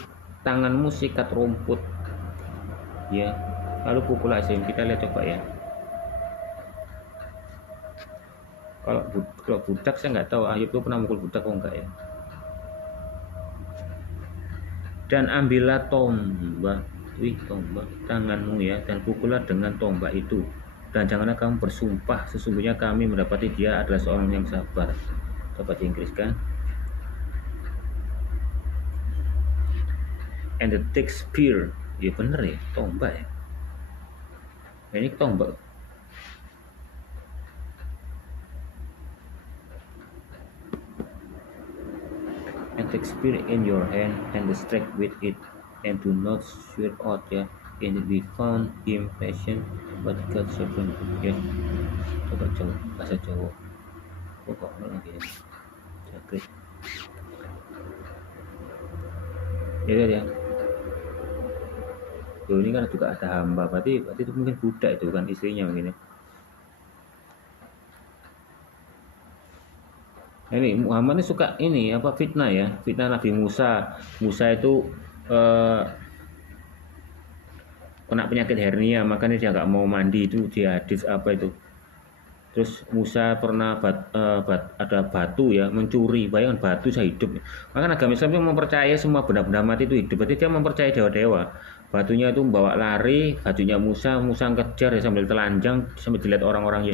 tanganmu sikat rumput, ya. Lalu pukul aja. Kita lihat coba ya. Kalau budak saya nggak tahu. Ayub itu pernah mukul budak atau enggak ya. Dan ambillah tombak tanganmu ya, dan pukullah dengan tombak itu, dan janganlah kamu bersumpah, sesungguhnya kami mendapati dia adalah seorang yang sabar. Coba di Inggris kan. And the take spear, ya bener ya, tombak ya. Nah, ini tombak. And take spear in your hand and strike with it, and do not swear out ya. And we found him patient but God servant ya. Coba Jawa, bahasa Jawa. Kok lagi ya. Oke. Ya. Loh, ini kan juga ada hamba, berarti itu mungkin budak itu kan istrinya mungkin ya. Nah, ini Muhammad ini suka ini apa fitnah ya, fitnah Nabi Musa. Musa itu kena penyakit hernia, makanya dia nggak mau mandi, itu di hadis apa itu. Terus Musa pernah ada batu ya, mencuri, bayangkan batu saya hidup. Maka agama Islam itu mempercayai semua benda-benda mati itu hidup. Berarti dia mempercayai dewa-dewa. Batunya itu membawa lari, bajunya Musa kejar ya, sambil telanjang, sambil dilihat orang-orang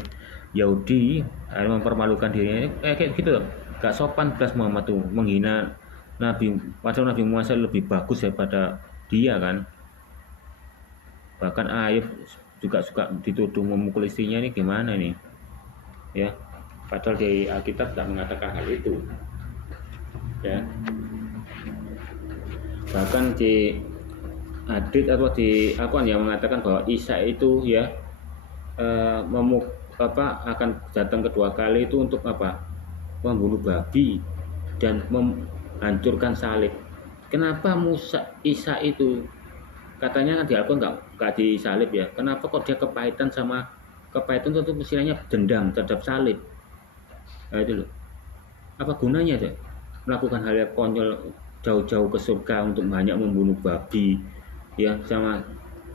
Yahudi, mempermalukan dirinya. Kayak gitu loh. Gak sopan belas Muhammad tuh, menghina Nabi. Padahal Nabi Musa lebih bagus daripada dia kan. Bahkan Ayub juga suka dituduh memukul istrinya, ini gimana nih ya, padahal di Alkitab tidak mengatakan hal itu ya. Bahkan di hadits atau di Al-Quran yang mengatakan bahwa Isa itu ya akan datang kedua kali itu untuk apa, membunuh babi dan menghancurkan salib. Kenapa Isa itu katanya kan di Al-Quran nggak disalib ya, kenapa kok dia kepahitan itu istilahnya dendam terhadap salib. Nah itu loh, apa gunanya deh melakukan hal yang konyol, jauh-jauh ke surga untuk banyak membunuh babi ya, sama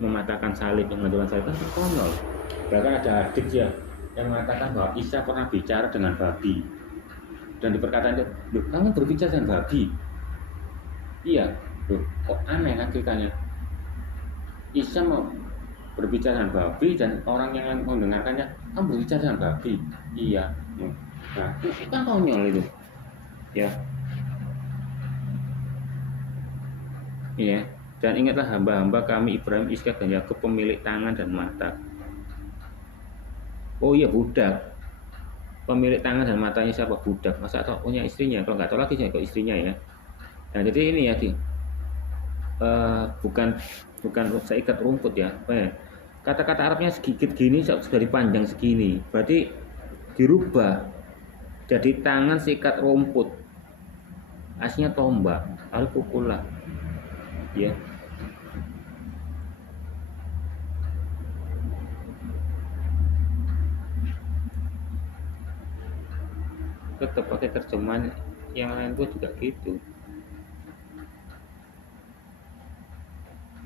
mematahkan salib, yang menghancurkan salib kan konyol. Bahkan ada hadits ya yang mengatakan bahwa Isa pernah bicara dengan babi, dan di perkataan itu, loh kamu berbicara dengan babi? Iya, loh kok aneh kan ceritanya. Isa mau berbicara dengan babi dan orang yang mendengarkannya, kamu berbicara dengan babi? Iya. Nah, itu kan konyol itu ya. Iya. Dan ingatlah hamba-hamba kami Ibrahim, Ishak dan Yakub, pemilik tangan dan mata. Oh iya, budak. pemilik tangan dan matanya siapa? Budak. Masa atau punya istrinya? Kalau nggak tahu lagi saya kok istrinya ya. Nah jadi ini ya bukan bukan seikat rumput ya. Apa ya? Kata-kata Arabnya segigit gini dari panjang segini. Berarti dirubah jadi tangan seikat rumput. Aslinya tombak. Lalu pukullah. Ya. Tetap pakai terjemahan yang lain pun juga gitu.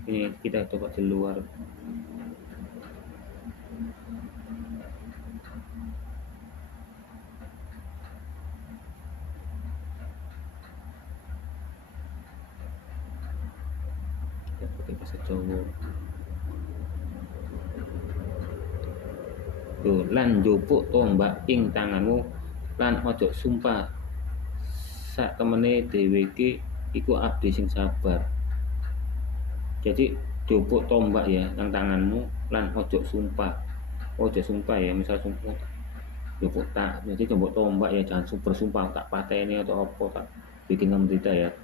Ini kita coba di luar. Kita pakai bahasa Jawa. Tuh, lan jupuk tombak ing tanganmu lan ojo sumpah sak temene dhewe iki iku abdi sing sabar. Jadi jupuk tombak ya nang tanganmu lan ojo sumpah. Ojo sumpah ya, misal sumpah jupuk tak. Jadi jupuk tombak ya jangan bersumpah tak pateni atau apa tak bikin menderita ya.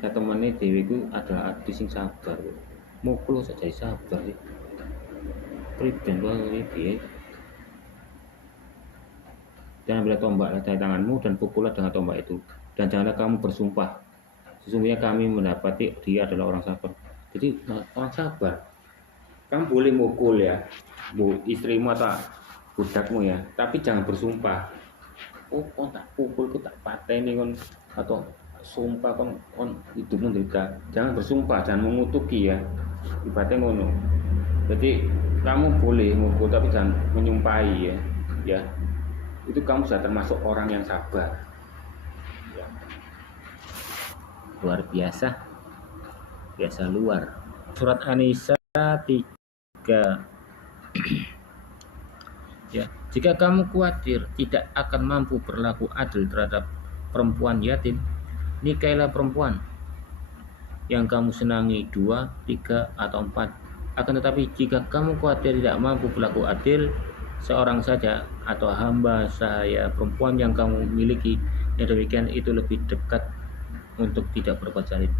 Sak temene dhewe iku adalah abdi sing sabar. Mukul saja sabar sih. Priben wae piye? Jangan ambil tombak dari tanganmu dan pukullah dengan tombak itu. Dan janganlah kamu bersumpah. Sesungguhnya kami mendapati dia adalah orang sabar. Jadi orang sabar. Kamu boleh mukul ya, bu istrimu atau budakmu ya. Tapi jangan bersumpah. Oh, kon tak pukul, tak pateni kon atau sumpah kon hidup menderita. Jangan bersumpah, jangan mengutuki ya. Ibaratnya ngono. Jadi kamu boleh mukul tapi jangan menyumpahi ya. Ya, itu kamu sudah termasuk orang yang sabar ya. Luar biasa luar. Surat An-Nisa 3 ya, jika kamu khawatir tidak akan mampu berlaku adil terhadap perempuan yatim, nikahilah perempuan yang kamu senangi 2, 3, atau 4. Akan tetapi jika kamu khawatir tidak mampu berlaku adil, seorang saja atau hamba sahaya perempuan yang kamu miliki, yang demikian itu lebih dekat untuk tidak berbuat zalim.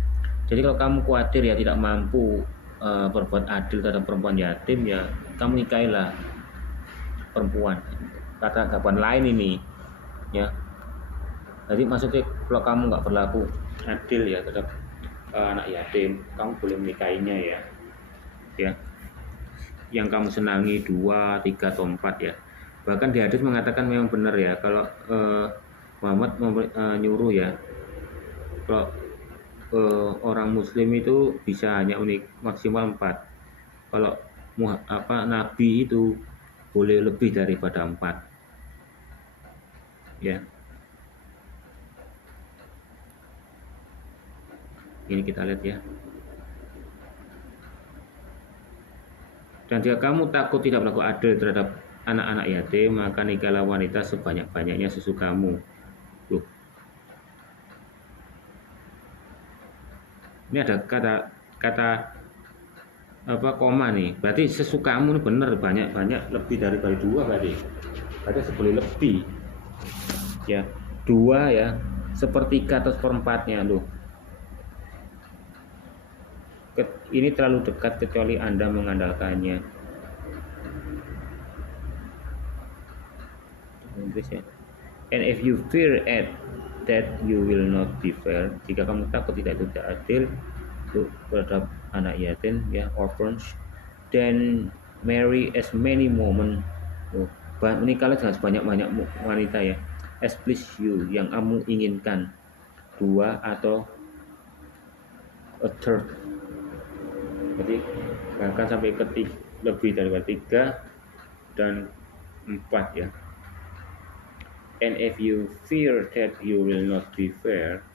Jadi kalau kamu khawatir ya tidak mampu berbuat adil terhadap perempuan yatim, ya kamu nikahilah perempuan. Kata kapan lain ini ya. Jadi maksudnya kalau kamu nggak berlaku adil ya terhadap anak yatim, kamu boleh menikahinya ya. Ya. Yang kamu senangi 2, 3, atau 4 ya. Bahkan di hadis mengatakan memang benar ya kalau Muhammad nyuruh ya kalau orang muslim itu bisa hanya maksimal 4. Kalau nabi itu boleh lebih daripada 4 ya. Ini kita lihat ya. Dan jika kamu takut tidak berlaku adil terhadap anak-anak yatim, maka nikahlah wanita sebanyak-banyaknya sesukamu. Loh. Ini ada kata koma nih. Berarti sesukamu benar banyak lebih daripada 2 berarti. Berarti seboleh lebih. Ya, 2 ya, sepertiga atau seperempatnya loh. Ini terlalu dekat kecuali Anda mengandalkannya. Inggris ya. And if you fear that you will not be fair, jika kamu takut tidak adil terhadap anak yatim ya, orphans, then marry as many women. Menikahlah dengan sebanyak-banyak wanita ya, as please you, yang kamu inginkan, 2 atau a third. Jadi bahkan sampai lebih daripada 3 dan 4 ya. And if you fear that you will not be fair,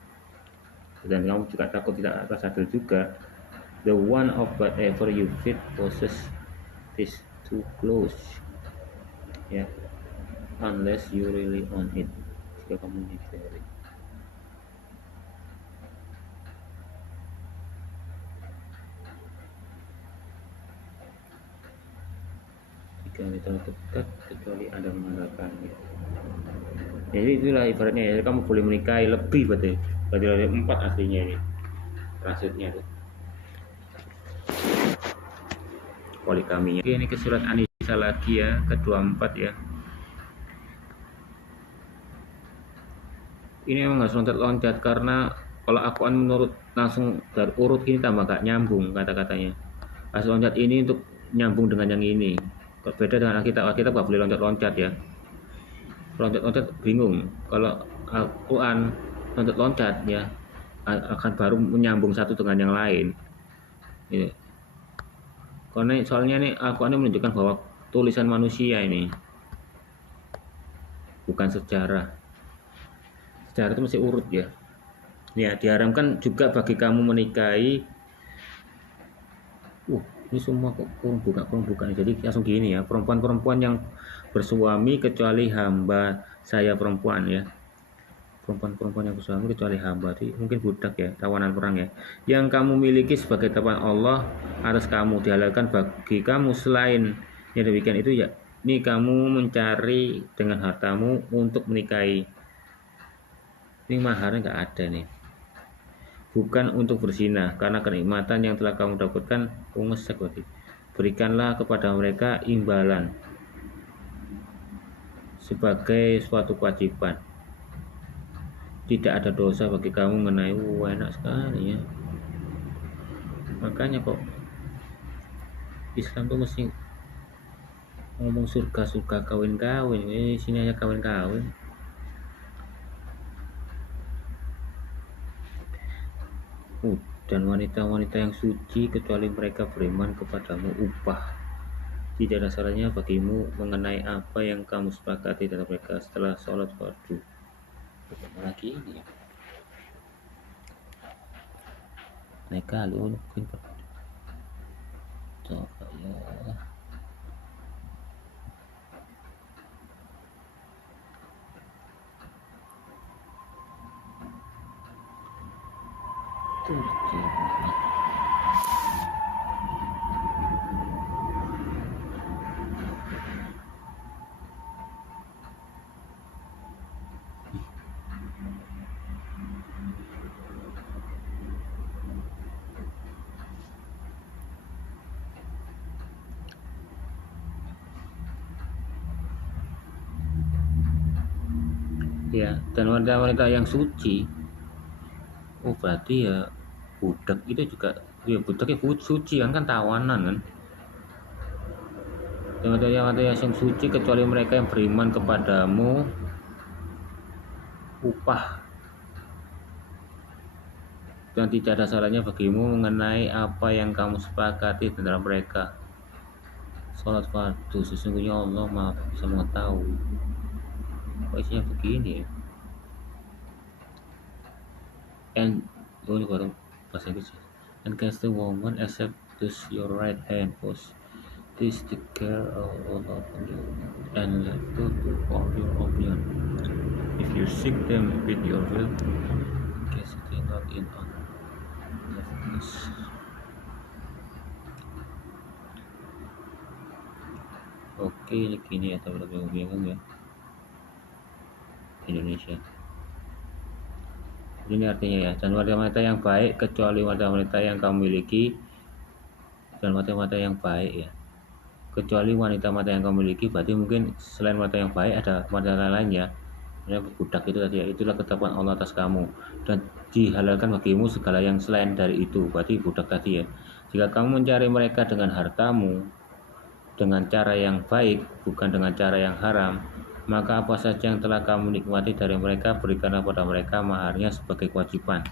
dan kamu juga takut tidak atas adil juga, the one of whatever you fit possess is too close ya, unless you really on it. Jika kamu mencari jika terlalu dekat kecuali Anda mengandalkannya. Jadi itulah ibaratnya ya, kamu boleh menikahi lebih berarti ada 4 aslinya ini maksudnya tuh poligaminya. Oke, ini ke surat An-Nisa lagi ya, ke-24 ya. Ini emang harus loncat-loncat karena kalau akuan menurut langsung dari urut ini tambah gak nyambung kata-katanya. Harus loncat ini untuk nyambung dengan yang ini. Beda dengan Alkitab gak boleh loncat-loncat ya. Loncat-loncat bingung. Kalau Al-Quran loncat-loncat ya akan baru menyambung satu dengan yang lain. Ini. Karena soalnya nih Al-Quran menunjukkan bahwa tulisan manusia ini bukan sejarah. Sejarah itu mesti urut ya. Ya, diharamkan juga bagi kamu menikahi. Ini semua kok kurung buka. Jadi langsung gini ya, perempuan-perempuan yang bersuami kecuali hamba saya perempuan ya. Perempuan-perempuan yang bersuami kecuali hamba, itu mungkin budak ya, tawanan perang ya. Yang kamu miliki sebagai tawanan Allah atas kamu dihalalkan bagi kamu selain yang demikian itu ya. Ini kamu mencari dengan hartamu untuk menikahi. Ini maharnya nggak ada nih. Bukan untuk berzina, karena kenikmatan yang telah kamu dapatkan pengesek berarti. Berikanlah kepada mereka imbalan sebagai suatu kewajiban. Tidak ada dosa bagi kamu mengenai enak sekali ya. Makanya kok Islam tuh mesti ngomong surga kawin-kawin. Sini aja kawin-kawin. Dan wanita-wanita yang suci kecuali mereka beriman kepadamu upah. Tidak ada salahnya bagimu mengenai apa yang kamu sepakati dengan mereka setelah sholat fardu. Lagi ini ya. Mereka lu mungkin coba ya. Turki. Ya, dan wanita-wanita yang suci, berarti ya budak itu juga, ya budaknya suci kan tawanan kan. Dan wanita yang suci kecuali mereka yang beriman kepadamu upah, dan tidak ada salahnya bagimu mengenai apa yang kamu sepakati antara mereka. Sholat fardu, sesungguhnya Allah Maha bisa mengetahui. Kok isinya begini ya? And ini baru bahasa Inggris. And cast the woman except this your right hand was this take care of all of you and let go to all your opinion. If you seek them with your will, cast it not in on leftless. Oke, ini ya, tapi bingung ya. Indonesia. Ini artinya ya, dan wanita-wanita yang baik kecuali wanita-wanita yang kamu miliki, dan wanita-wanita yang baik ya, kecuali wanita-wanita yang kamu miliki, berarti mungkin selain wanita yang baik ada wanita lain ya. Budak itu tadi ya, itulah ketetapan Allah atas kamu dan dihalalkan bagimu segala yang selain dari itu, berarti budak tadi ya. Jika kamu mencari mereka dengan hartamu dengan cara yang baik, bukan dengan cara yang haram, maka apa saja yang telah kamu nikmati dari mereka berikanlah pada mereka maharnya sebagai kewajiban.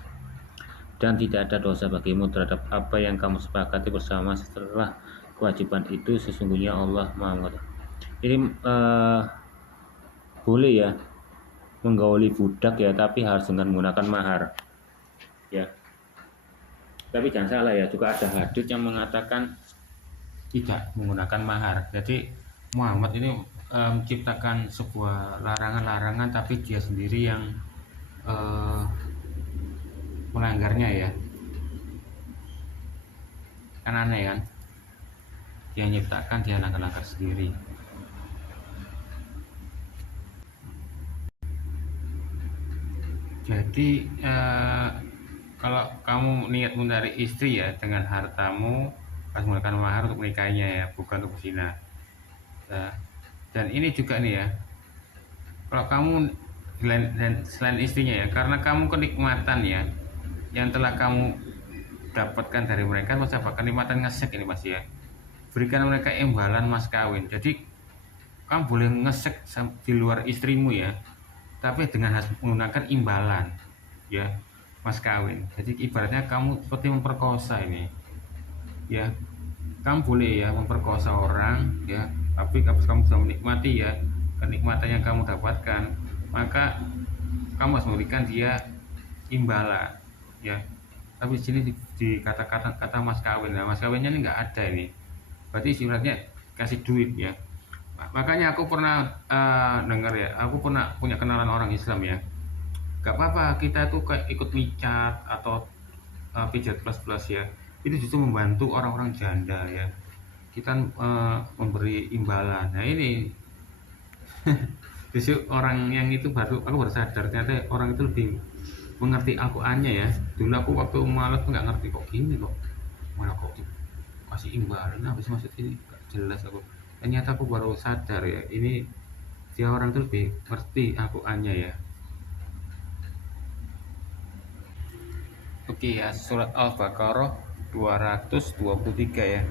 Dan tidak ada dosa bagimu terhadap apa yang kamu sepakati bersama setelah kewajiban itu, sesungguhnya Allah Maha Mengetahui. Ini boleh ya menggauli budak ya, tapi harus dengan menggunakan mahar ya. Tapi jangan salah ya, juga ada hadits yang mengatakan tidak menggunakan mahar. Jadi Muhammad ini menciptakan sebuah larangan-larangan, tapi dia sendiri yang melanggarnya ya. Kan aneh kan, dia menciptakan, dia langgar-langgar sendiri. Jadi kalau kamu niat mencari istri ya dengan hartamu pas menggunakan mahar untuk menikahinya ya, bukan untuk berzina. Nah, dan ini juga nih ya, kalau kamu selain istrinya ya, karena kamu kenikmatan ya yang telah kamu dapatkan dari mereka, mas apa kenikmatan ngesek ini mas ya, berikan mereka imbalan mas kawin. Jadi kamu boleh ngesek di luar istrimu ya, tapi dengan harus menggunakan imbalan ya mas kawin. Jadi ibaratnya kamu seperti memperkosa ini ya, kamu boleh ya memperkosa orang ya, tapi kalau kamu sudah menikmati ya kenikmatan yang kamu dapatkan, maka kamu harus memberikan dia imbalan ya. Tapi di sini di kata-kata mas kawin, nah mas kawinnya ini nggak ada ini, berarti ibaratnya kasih duit ya. Makanya aku pernah dengar ya, aku pernah punya kenalan orang Islam ya, gak apa-apa kita tuh kayak ikut micat atau pijat plus ya, itu justru membantu orang-orang janda ya, kita memberi imbalan. Nah ini justru orang yang itu baru aku baru sadar ternyata orang itu lebih mengerti Al-Qur'annya ya. Dulu aku waktu malas tuh nggak ngerti kok gini kok, malah kok kasih imbalan apa sih maksud ini, gak jelas aku. Ternyata aku baru sadar ya, ini dia orang itu lebih ngerti Al-Qur'annya ya. Oke ya, surat Al-Baqarah 223 ya.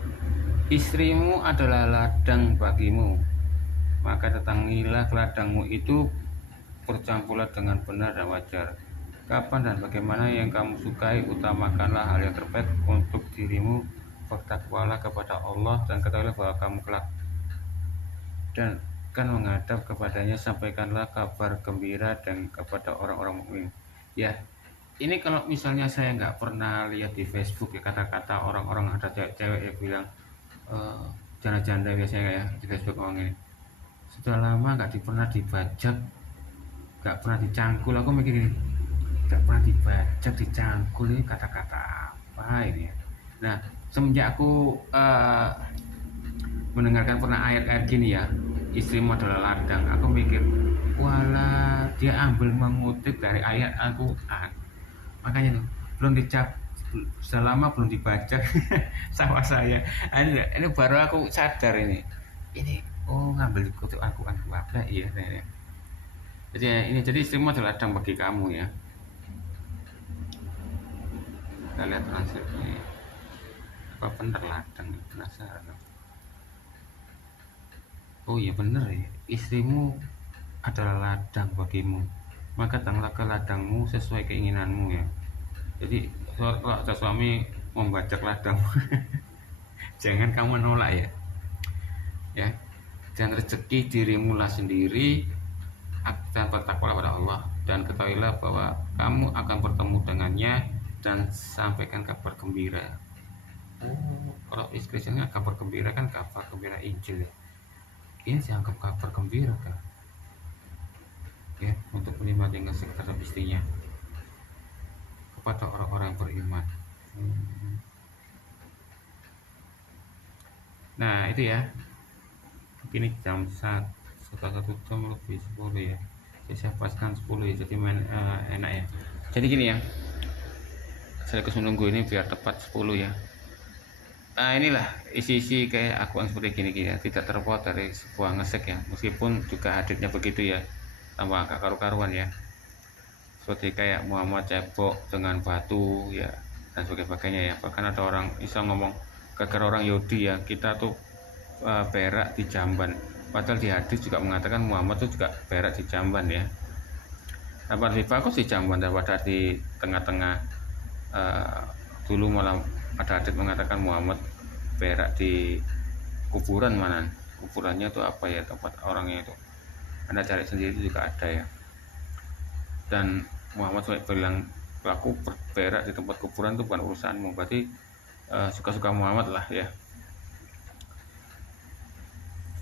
Istrimu adalah ladang bagimu, maka datangilah ke ladangmu itu bercampurlah dengan benar dan wajar. Kapan dan bagaimana yang kamu sukai, utamakanlah hal yang terbaik untuk dirimu. Bertakwalah kepada Allah dan ketahuilah bahwa kamu kelak dan akan menghadap kepadanya. Sampaikanlah kabar gembira dan kepada orang-orang mukmin. Ya, ini kalau misalnya saya nggak pernah lihat di Facebook ya, kata-kata orang-orang, ada cewek-cewek yang bilang janda-janda biasanya ya di Facebook orang ini, sudah lama nggak pernah dibajak, nggak pernah dicangkul. Aku mikir ini, nggak pernah dibajak dicangkul, ini kata-kata apa ini ya. Nah semenjak aku mendengarkan pernah ayat-ayat gini ya, istrimu adalah ladang, aku mikir wala dia ambil mengutip dari ayat Al-Quran. Makanya tuh belum dicap, selama belum dibajak sama saya. Ini baru aku sadar ini oh ngambil kutip Al-Quran apa iya. Jadi istrimu adalah ladang bagi kamu ya. Kita lihat transkripnya apa bener ladang, penasaran. Oh iya bener ya, istrimu adalah ladang bagimu, maka datanglah ke ladangmu sesuai keinginanmu ya. Jadi kalau ada suami membajak ladang jangan kamu menolak ya. Dan rezeki dirimu lah sendiri, dan bertakwalah pada Allah dan ketahuilah bahwa kamu akan bertemu dengannya dan sampaikan kabar gembira. Kalau istilahnya kabar gembira kan kabar gembira Injil ya, ini dianggap kabar gembira kan ya, untuk menikmati yang terhadap istrinya kepada orang-orang beriman. Nah itu ya, ini jam sudah 1 jam lebih 10 ya, saya paskan 10 ya, jadi enak ya. Jadi gini ya, saya menunggu ini biar tepat 10 ya. Nah inilah isi-isi kayak akuan seperti gini ya, tidak terbuat dari sebuah ngesek ya, meskipun juga hadirnya begitu ya, tambah agak karu-karuan ya, seperti kayak Muhammad cebok dengan batu ya dan sebagainya ya. Bahkan ada orang Islam ngomong gara orang Yahudi ya kita tuh berak di jamban, padahal di hadis juga mengatakan Muhammad tuh juga berak di jamban ya. Apa lebih bagus di jamban daripada di tengah-tengah. Dulu malah ada hadis mengatakan Muhammad berak di kuburan, mana kuburannya itu apa ya, tempat orangnya itu Anda cari sendiri juga ada ya. Dan Muhammad sampai bilang aku berak di tempat kuburan itu bukan urusanmu, berarti suka-suka Muhammad lah ya,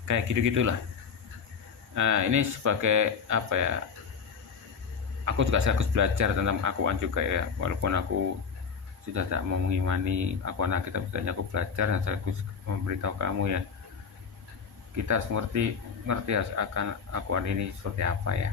kayak gitu-gitulah. Nah ini sebagai apa ya, aku juga harus belajar tentang Al-Quran juga ya, walaupun aku sudah tak mau mengimani Al-Quran kita, setidaknya aku belajar dan saya harus memberitahu kamu ya, kita harus ngerti akan Al-Quran ini seperti apa ya.